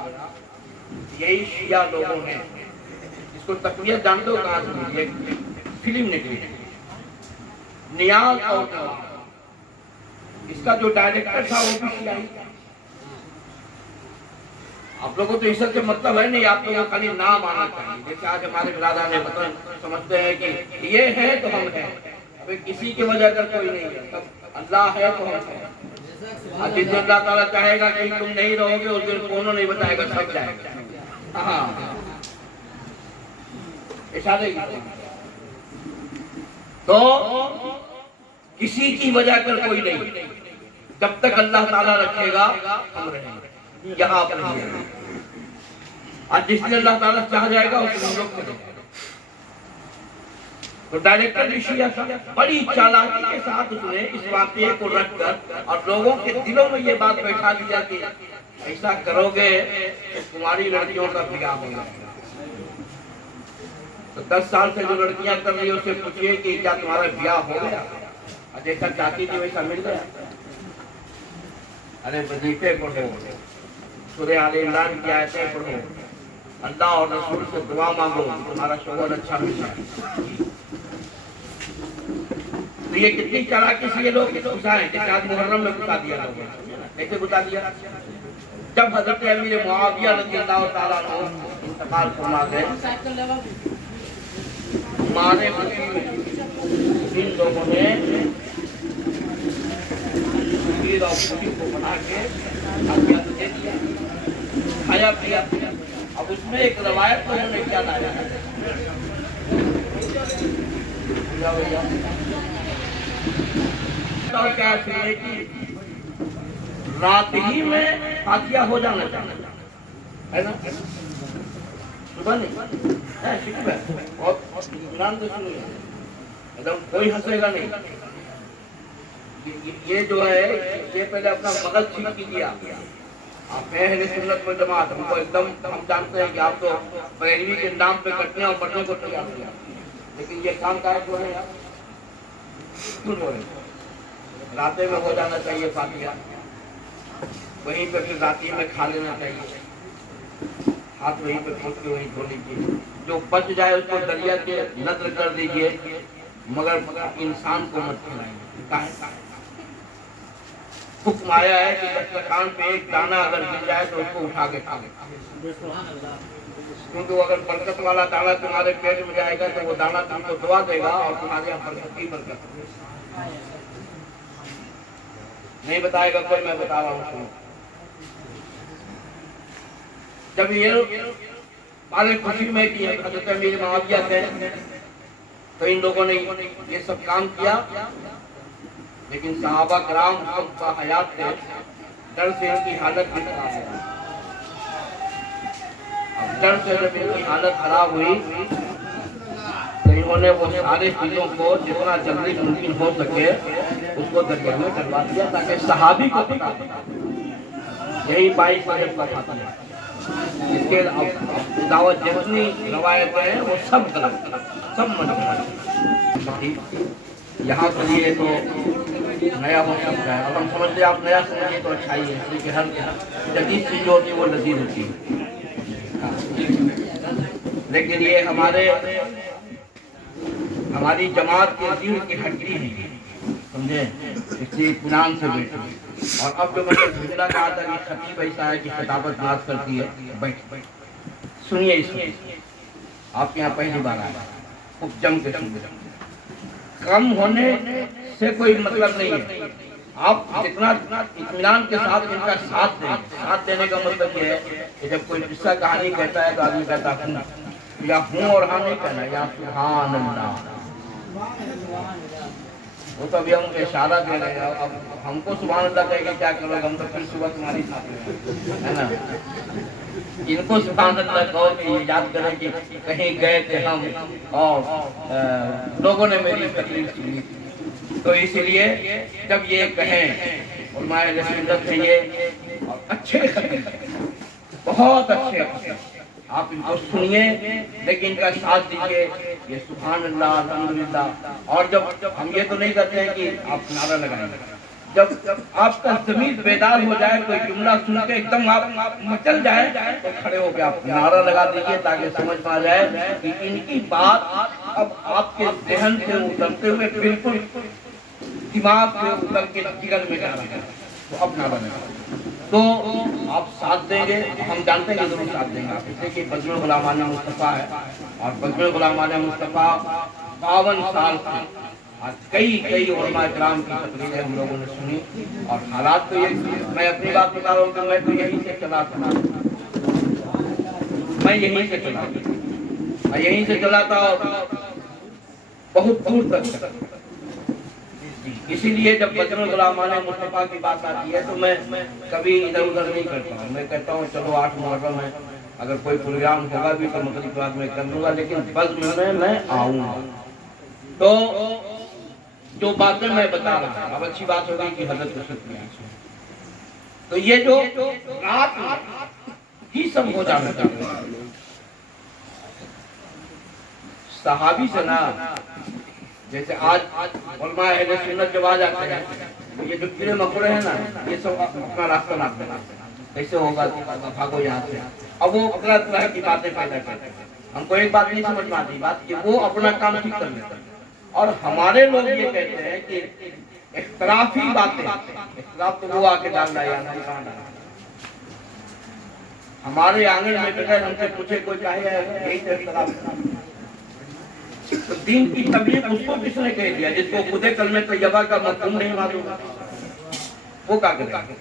یہی شیعہ لوگوں نے اس کو تقویت جانتے ہو کہاں سے ملی؟ ایک فلم نکلی نیاز اور نواز، اس کا جو ڈائریکٹر تھا وہ بھی شیعہ ہی تھا، آپ لوگوں کو تو عزت سے مطلب ہے نہیں، آپ لوگوں کو خالی نام آنا چاہیے. جیسے آج ہمارے برادر نے وطن سمجھتے ہیں کہ یہ ہے تو ہم ہیں. ابھی کسی کی وجہ کر کوئی نہیں ہے، تب اللہ ہے تو ہم ہیں. اور جس دن اللہ تعالیٰ چاہے گا کہ تم نہیں رہو گے، اس دن کونوں نہیں بتائے گا، سب جائے گا. ہاں اشارے کی تو کسی کی وجہ کر کوئی نہیں. جب تک اللہ تعالیٰ رکھے گا ہم رہیں گے، یہاں آپ رہیں گے. اور جس دن اللہ تعالیٰ چاہ جائے گا اس دن ہم لوگ چلیں گے. تو ڈائریکٹر بھی شیعہ تھا، بڑی چالاکی کے ساتھ اس نے اس واقعے کو رکھ کر اور لوگوں کے دلوں میں یہ بات بیٹھا دیا کہ ایسا کرو گے کہ تمہاری لڑکیوں کا بیاہ ہوگا. تو 10 سال سے جو لڑکیاں کر رہی ہیں اس سے پوچھئے کہ کیا تمہارا بیاہ ہو گیا؟ اور جیسا چاہتی تھی ویسا مل گیا؟ ارے وظیفے پڑھو، سورہ آل عمران کی آیتیں پڑھو، اللہ اور رسول سے دعا مانگو تمہارا شوہر اچھا مل جائے. تو یہ کتنی چالاکی سے یہ لوگ گھسائیں. جیسے آج محرم میں گھسا دیا لوگوں نے. کیسے گھسا دیا؟ جب حضرت امیر معاویہ رضی اللہ تعالیٰ عنہ انتقال فرما گئے، ہمارے ان لوگوں نے شیر اور پوری کو بنا کے دے دیا، کھایا پیا. اب اس میں ایک روایت کو انہوں نے کیا لایا کیا ہے کہ رات ہی میں فاتحہ ہو جانا چاہیے نا، صبح نہیں. شکر ہے اور اطمینان سے سنیے، مطلب کوئی ہنسے گا نہیں. یہ جو ہے یہ پہلے اپنا مغل ٹھیک کیجیے. آپ ہیں اہل سنت و جماعت، ہم کو ایک دم ہم جانتے ہیں کہ آپ تو بریلوی کے نام پہ کٹنے اور مرنے کو تیار کیا، لیکن یہ کام کا جو ہے کیوں ہو رہے؟ راتے میں ہو جانا چاہیے فاتحہ، وہیں پہ پھر راتی میں کھا لینا چاہیے، ہاتھ وہیں پہ پھینک کے وہیں دھو لیجیے. جو بچ جائے اس کو دریا کے نذر کر دیجیے، مگر انسان کو مت کھلائیں. حکم آیا ہے کہ دسترخوان پہ ایک دانہ اگر گر جائے تو اس کو اٹھا کے کھا لیں، کیونکہ وہ اگر برکت والا دانہ تمہارے پیٹ میں جائے گا تو وہ دانہ تم کو دعا دے گا اور تمہارے یہاں برکت کی برکت نہیں بتائے گا کوئی. میں بتا رہا ہوں. جب یہ ہمارے خوشی میں کی حضرت امیر معاویہ تھے تو ان لوگوں نے یہ سب کام کیا، لیکن صحابہ کرام سب حیات تھے، ڈر سے ان کی حالت بھی خراب ہوئی. اب ڈر سے جب ان کی حالت خراب ہوئی تو انہوں نے وہ سارے چیزوں کو جتنا جلدی ممکن ہو سکے اس کو دریا میں ڈلوا دیا تاکہ صحابی کو پتا. یہی 22 رجب کا فاتحہ ہے. اس کے دعوت جتنی روایتیں ہیں وہ سب غلط، سب منحوس. یہاں کے لیے تو نیا ہو سکتا ہے. اب ہم سمجھتے ہیں آپ نیا سمجھیے تو اچھائی ہے، اس لیے کہ ہر جدید چیز جو ہوتی ہے وہ لذیذ ہوتی ہے. لیکن یہ ہماری جماعت کے ریڑھ کی ہڈی ہے، سمجھے؟ اس لیے اطمینان سے بیٹھے. اور اب جو مجھے بھیجنا کہا تھا کہ خطیب ایسا ہے کہ خطابت ناز کرتی ہے، بیٹھ سنیے. اس میں آپ کے یہاں پہلی بار آیا، خوب جم کے سنیے. کم ہونے سے کوئی مطلب نہیں ہے. آپ جتنا اطمینان کے ساتھ ان کا ساتھ دیں. ساتھ دینے کا مطلب یہ ہے کہ جب کوئی قصہ کہانی کہتا ہے تو آدمی کہتا ہوں، یا ہوں اور ہاں نہیں کہنا، یا سبحان اللہ. وہ تو ابھی ہم اشارہ دے رہے ہیں. اب ہم کو سبحان اللہ کہے کہ کیا کرو گے؟ ہم تو پھر صبح تمہاری ساتھ ہے نا. ان کو سبحان اللہ کہو کہ یاد کریں کہ کہیں گئے تھے ہم اور لوگوں نے میری تکلیف سنی. تو اسی لیے جب یہ کہیں علماء رسولت سے یہ اچھے خطیب بہت اچھے، آپ ان کو سنیے لیکن ان کا ساتھ دیجیے. یہ سبحان اللہ الحمدللہ. اور جب ہم یہ تو نہیں کرتے ہیں کہ آپ نعرہ لگائیں، جب آپ کا ضمیر بیدار ہو جائے، کوئی جملہ سن کے ایک دم آپ مچل جائے تو کھڑے ہو کے آپ نعرہ لگا دیجیے تاکہ سمجھ میں آ جائے کہ ان کی بات اب آپ کے ذہن سے اترتے ہوئے بالکل دماغ سے اتر کے جگر میں جا رہا ہے. تو اب نعرہ لگا. تو آپ ساتھ دیں گے، ہم جانتے ہیں کہ ضرور ساتھ دیں گے آپ، اس لیے کہ بزم الغلامان مصطفیٰ ہے، اور بزم الغلامان مصطفیٰ 52 سال سے آج کئی علماء کرام کی تقریریں ہم لوگوں نے سنی، اور حالات تو یہ، میں اپنی بات بتا رہا ہوں کہ میں تو یہیں سے چلا تھا، میں یہیں سے چلا تھا اور بہت دور تک، اسی لیے جب بزم الغلامان مصطفیٰ کی بات آتی ہے تو میں کبھی ادھر ادھر نہیں کرتا ہوں، میں کہتا ہوں چلو 8 محرم ہے، اگر کوئی پروگرام ہوگا بھی تو مغرب بعد میں کر لوں گا، لیکن بزم میں آؤں گا۔ تو جو باتیں میں بتا رہا ہوں، اب اچھی بات ہوگی کہ حضرت تشریف لائیں، تو یہ جو رات ہی سب ہو جانا چاہیے صحابی سے نا، جیسے آج علماء اہل سنت جب آ جاتے ہیں تو یہ جو کیڑے مکوڑے ہیں نا، یہ سب اپنا راستہ ناپتے ہیں، کیسے ہوگا بھاگو یہاں سے، اب وہ اپنا طرح کی باتیں پیدا کرتے ہیں، ہم کو ایک بات نہیں سمجھ میں آتی، بات کہ وہ اپنا کام ٹھیک کر لیتے ہیں، اور ہمارے لوگ یہ کہتے ہیں کہ اختلافی باتیں، اختلاف تو وہ آ کے ڈال رہا ہے، ہمارے آنگن میں بغیر ہم سے پوچھے کوئی چاہے یہی تو اختلاف، تو دین کی تبلیغ اس کو کس نے کہہ دیا جس کو خود کلمہ طیبہ کا مفہوم نہیں معلوم، وہ کیا کرے؟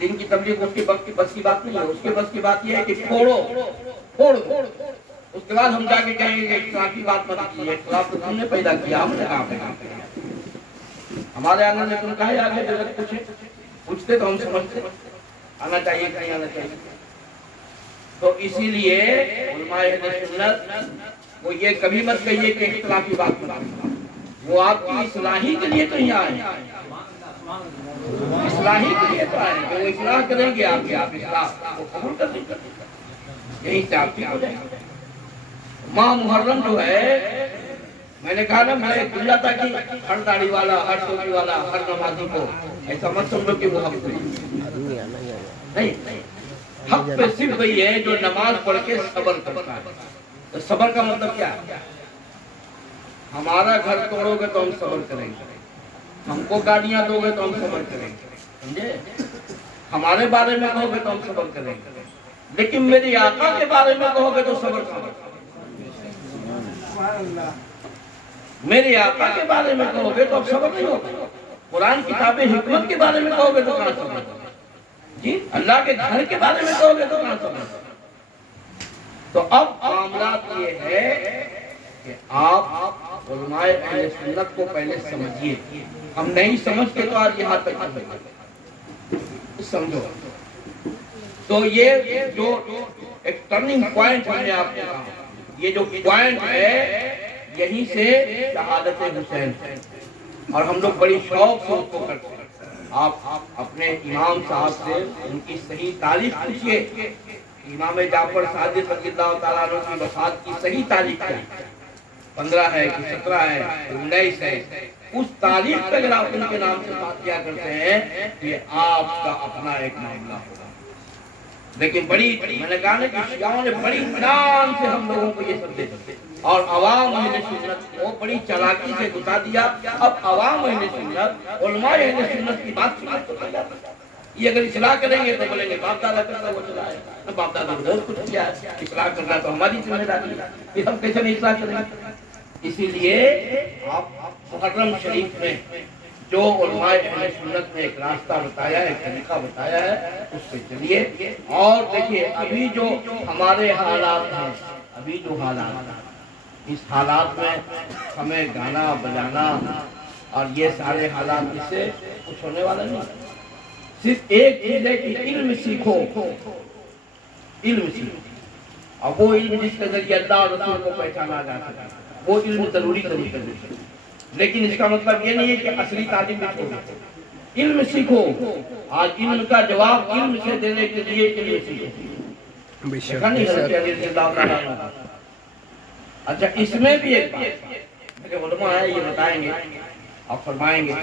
دین کی تبلیغ اس کے بس کی بات نہیں ہے، اس کے بس کی بات یہ ہے کہ پھوڑو، اس کے بعد ہم جا کے کہیں گے کہ اختلافی بات مت کیجیے، اختلاف تو تم نے پیدا کیا، ہم نے کہاں پیدا کیا؟ ہمارے آنگن میں تم کہے آگے جگہ پوچھتے تو ہم سمجھتے آنا چاہیے کہ نہیں آنا چاہیے۔ تو اسی لیے علماء اہل سنت وہ یہ کبھی مت کہیے کہ اختلافی بات مت، وہ آپ کی اصلاحی کے لیے تو یہاں آئے، اصلاحی کے لیے تو آئے کہ وہ اصلاح کریں گے آپ کی، آپ اصلاح کو قبول کر دیں گے، یہی سے آپ ٹھیک ہو جائیں گے۔ ماہ محرم جو ہے، میں نے کہا نا، میں کہا تھا کہ ہر داڑھی والا، ہر ٹوپی والا، ہر نمازی کو ایسا مت سمجھو کہ وہ حق نہیں، حق پہ صرف وہی ہے جو نماز پڑھ کے صبر کرتا ہے۔ تو صبر کا مطلب کیا ہے؟ ہمارا گھر توڑو گے تو ہم صبر کریں گے، ہم کو گاڑیاں دو گے تو ہم صبر کریں گے، سمجھے؟ ہمارے بارے میں کہو گے تو ہم صبر کریں گے، لیکن میری آقا کے بارے میں کہو گے تو صبر کریں گے، میرے آقا کے بارے میں کہو گے تو اب صبر نہیں ہوگا، قرآن کتاب حکمت کے بارے میں کہو گے تو کہاں صبر ہوگا؟ جی اللہ کے گھر کے بارے میں کہو گے تو کہاں صبر ہوگا؟ تو اب معاملات یہ ہے کہ آپ علماء اہل سنت کو پہلے سمجھیے، ہم نہیں سمجھتے تو آج یہاں تک سمجھو۔ تو یہ جو ایک ٹرننگ پوائنٹ ہم نے آپ کو کہا، یہ جو پوائنٹ ہے یہیں سے شہادت حسین، اور ہم لوگ بڑی شوق سے اس کو کرتے ہیں۔ آپ اپنے امام صاحب سے ان کی صحیح تاریخ پوچھئے، امام جعفر صادق رضی اللہ تعالیٰ عنہ کی وفات کی صحیح تاریخ کیا ہے، 15 ہے کہ 17 ہے کہ 19 ہے، اس تاریخ پہ اگر آپ ان کے نام سے بات کیا کرتے ہیں یہ آپ کا اپنا ایک معاملہ ہوگا۔ لیکن بڑی، میں نے کہا نا کہ شیعوں نے بڑی اطمینان سے ہم لوگوں کو یہ سب دے دیا، اور عوام اہل سنت کو بڑی چالاکی سے بتا دیا۔ اب عوام اہل سنت، علماء اہل سنت کی بات سنت تو پیدا کرتا، یہ اگر اصلاح کریں گے تو بولیں گے باپ دادا کرتا وہ چلا ہے، باپ دادا نے بہت کچھ کیا ہے، اصلاح کرنا تو ہماری ذمہ داری ہے، یہ ہم کیسے نہیں اصلاح کریں گے؟ اسی لیے آپ محرم شریف میں جو علماء اہل سنت نے ایک راستہ بتایا ہے، ایک طریقہ بتایا ہے، اس پہ چلیے۔ اور دیکھیے ابھی جو ہمارے حالات ہیں، ابھی جو حالات ہیں، اس حالات میں ہمیں گانا بجانا اور یہ سارے حالات اس سے کچھ ہونے والا نہیں، صرف ایک چیز ہے کہ علم سیکھو، علم سیکھو، اور وہ علم جس کے ذریعے اللہ اور رسول کو پہچانا جا سکتا ہے، وہ علم ضروری طریقے سے، لیکن اس کا مطلب یہ نہیں ہے کہ اصلی تعلیم میں چھوڑو، علم سیکھو۔ آج علم کا جواب علم سے دینے کے لیے علم سیکھو، دیکھا نہیں حضرت علی رضی اللہ تعالیٰ عنہ۔ اچھا اس میں بھی ایک بات میرے علماء ہے، یہ بتائیں گے اور فرمائیں گے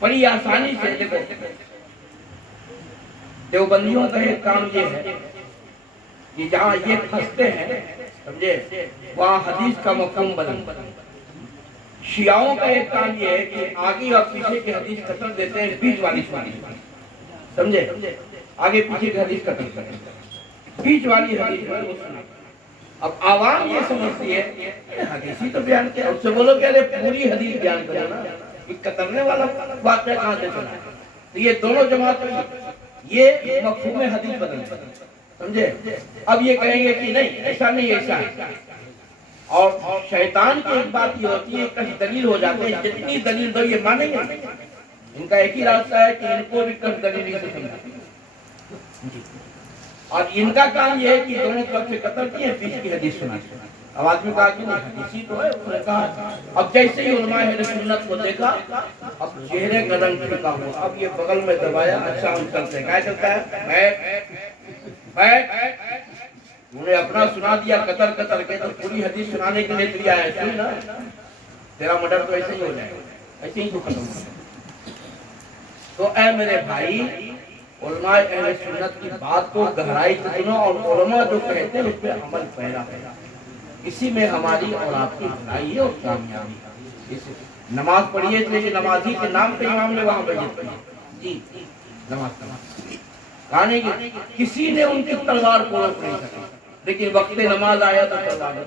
بڑی آسانی سے۔ دیکھو دیوبندیوں کا ایک کام یہ ہے کہ جہاں یہ پھنستے ہیں، سمجھے، وہاں حدیث کا مفہوم بدل۔ شیعوں کا ایک کام یہ ہے کہ آگے اور پیچھے کی حدیث قطر دیتے ہیں، بیچ والی سنی، سمجھے؟ آگے پیچھے کی حدیث کا تذکرہ، بیچ والی حدیث ہے وہ سنا۔ اب عوام یہ سمجھتی ہے یہ حدیث ہی تو بیان کیا، اس سے بولو کہ ارے پوری حدیث بیان کرو نا، یہ کترنے والا واقعہ کہاں سے چلا؟ تو یہ دونوں جماعت یہ مفہوم حدیث بدل گئے، سمجھے؟ اب یہ کہیں گے کہ نہیں ایسا نہیں ایسا ہے، اور شیطان کی ایک بات یہ ہوتی ہے کہیں دلیل ہو جاتے ہیں، جتنی دلیل دو یہ مانیں گے، ان کا ایک ہی راستہ ہے کہ ان کو بھی کہیں دلیل سے سمجھا، اور ان کا کام یہ ہے کہ دونوں طرف سے قتل کیے بیچ کی حدیث سناتے ہیں۔ اب آدمی کہا کہ حدیثی تو ہے، اس نے کہا اب جیسے ہی علماء اہل سنت کو دیکھا اب چہرے کا رنگ پھیکا ہوا، اب یہ بغل میں دبایا، اچھا ہم چلتے ہیں، کیا چلتا ہے؟ بیٹھ، انہوں نے اپنا سنا دیا قطر کے، تو پوری حدیث سنانے کے لیے تو آیا ہے، سن نا تیرا مڈر تو ایسے ہی ہو جائے گا، ایسے ہی تو ختم ہو جائے گا۔ تو اے میرے بھائی، علماء اہل سنت کی بات کو گہرائی سے سنو، اور علماء جو کہتے ہیں اس پہ عمل پیرا ہے، اسی میں ہماری اور آپ کی بھلائی ہے اور کامیابی ہے۔ نماز پڑھیے اس لیے کہ نمازی کے نام پہ امام نے وہاں بیعت پڑھی، جی نماز کہانی کی کسی نے ان کی تلوار کو روک نہیں سکا، لیکن وقت نماز آیا تو تلوار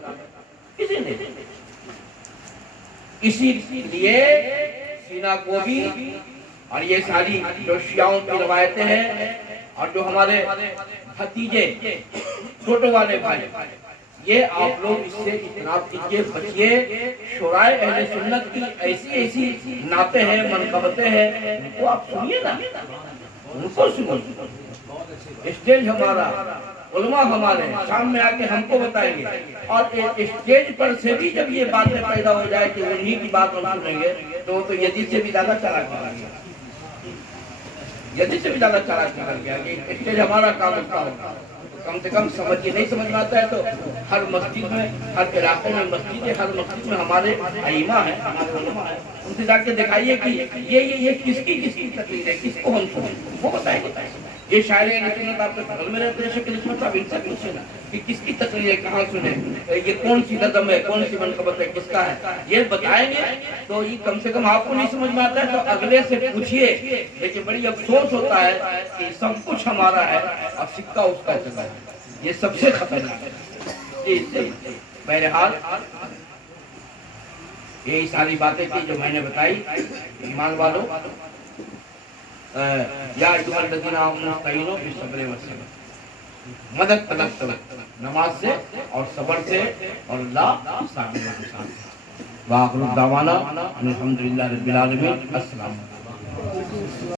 کسی نے، اسی لیے سینہ گوبی اور یہ ساری جو شیعوں کی روایتیں ہیں، اور جو ہمارے بھتیجے چھوٹے والے بھائی، یہ آپ لوگ اس سے اجتناب کیجئے، بچیے۔ شورائے اہل سنت کی ایسی نعتیں ہیں، منقبتیں ہیں، ان کو آپ سنیے نا، ان کو سنیے۔ اسٹیج ہمارا، علماء ہمارے شام میں آ کے ہم کو بتائیں گے، اور اسٹیج پر سے بھی جب یہ باتیں پیدا ہو جائے کہ انہی کی بات ہم سنیں گے، تو وہ تو یزید سے بھی زیادہ چالاک نکل گیا، یزید سے بھی زیادہ چالاک نکل گیا کہ اسٹیج ہمارا کام ہوتا ہوگا۔ کم سے کم سمجھیے، نہیں سمجھ میں آتا ہے تو ہر مسجد میں، ہر علاقے میں مسجد ہے، ہر مسجد میں ہمارے ائمہ ہیں، ہمارے علماء ہیں، ان سے جا کے دکھائیے کہ یہ کس کی تقریر ہے، کس کو ہم سنیں، وہ بتائیں گے۔ یہ شاعر سنت آپ کے بغل میں رہتے ہیں، شکل اسمت صاحب، ان سے پوچھیں نا کہ کس کی تقریر ہے، کہاں سنیں، یہ کون سی نظم ہے، کون سی منقبت ہے، کس کا ہے، یہ بتائیں گے تو یہ کم سے کم آپ کو نہیں سمجھ میں آتا ہے تو اگلے سے پوچھئے۔ لیکن بڑی افسوس ہوتا ہے کہ سب کچھ ہمارا ہے اور سکہ اس کا چلا ہے، یہ سب سے خطرناک ہے۔ بہرحال یہی ساری باتیں تھی جو میں نے بتائی۔ ایمان والو، یا ایھا الذین آمنوا استعینوا بالصبر والصلاۃ، مدد طلب کرو نماز سے اور صبر سے، اور اللہ صابر و حسان ہے۔ وآخر دعوانا ان الحمد للہ رب العالمین۔ السلام علیکم۔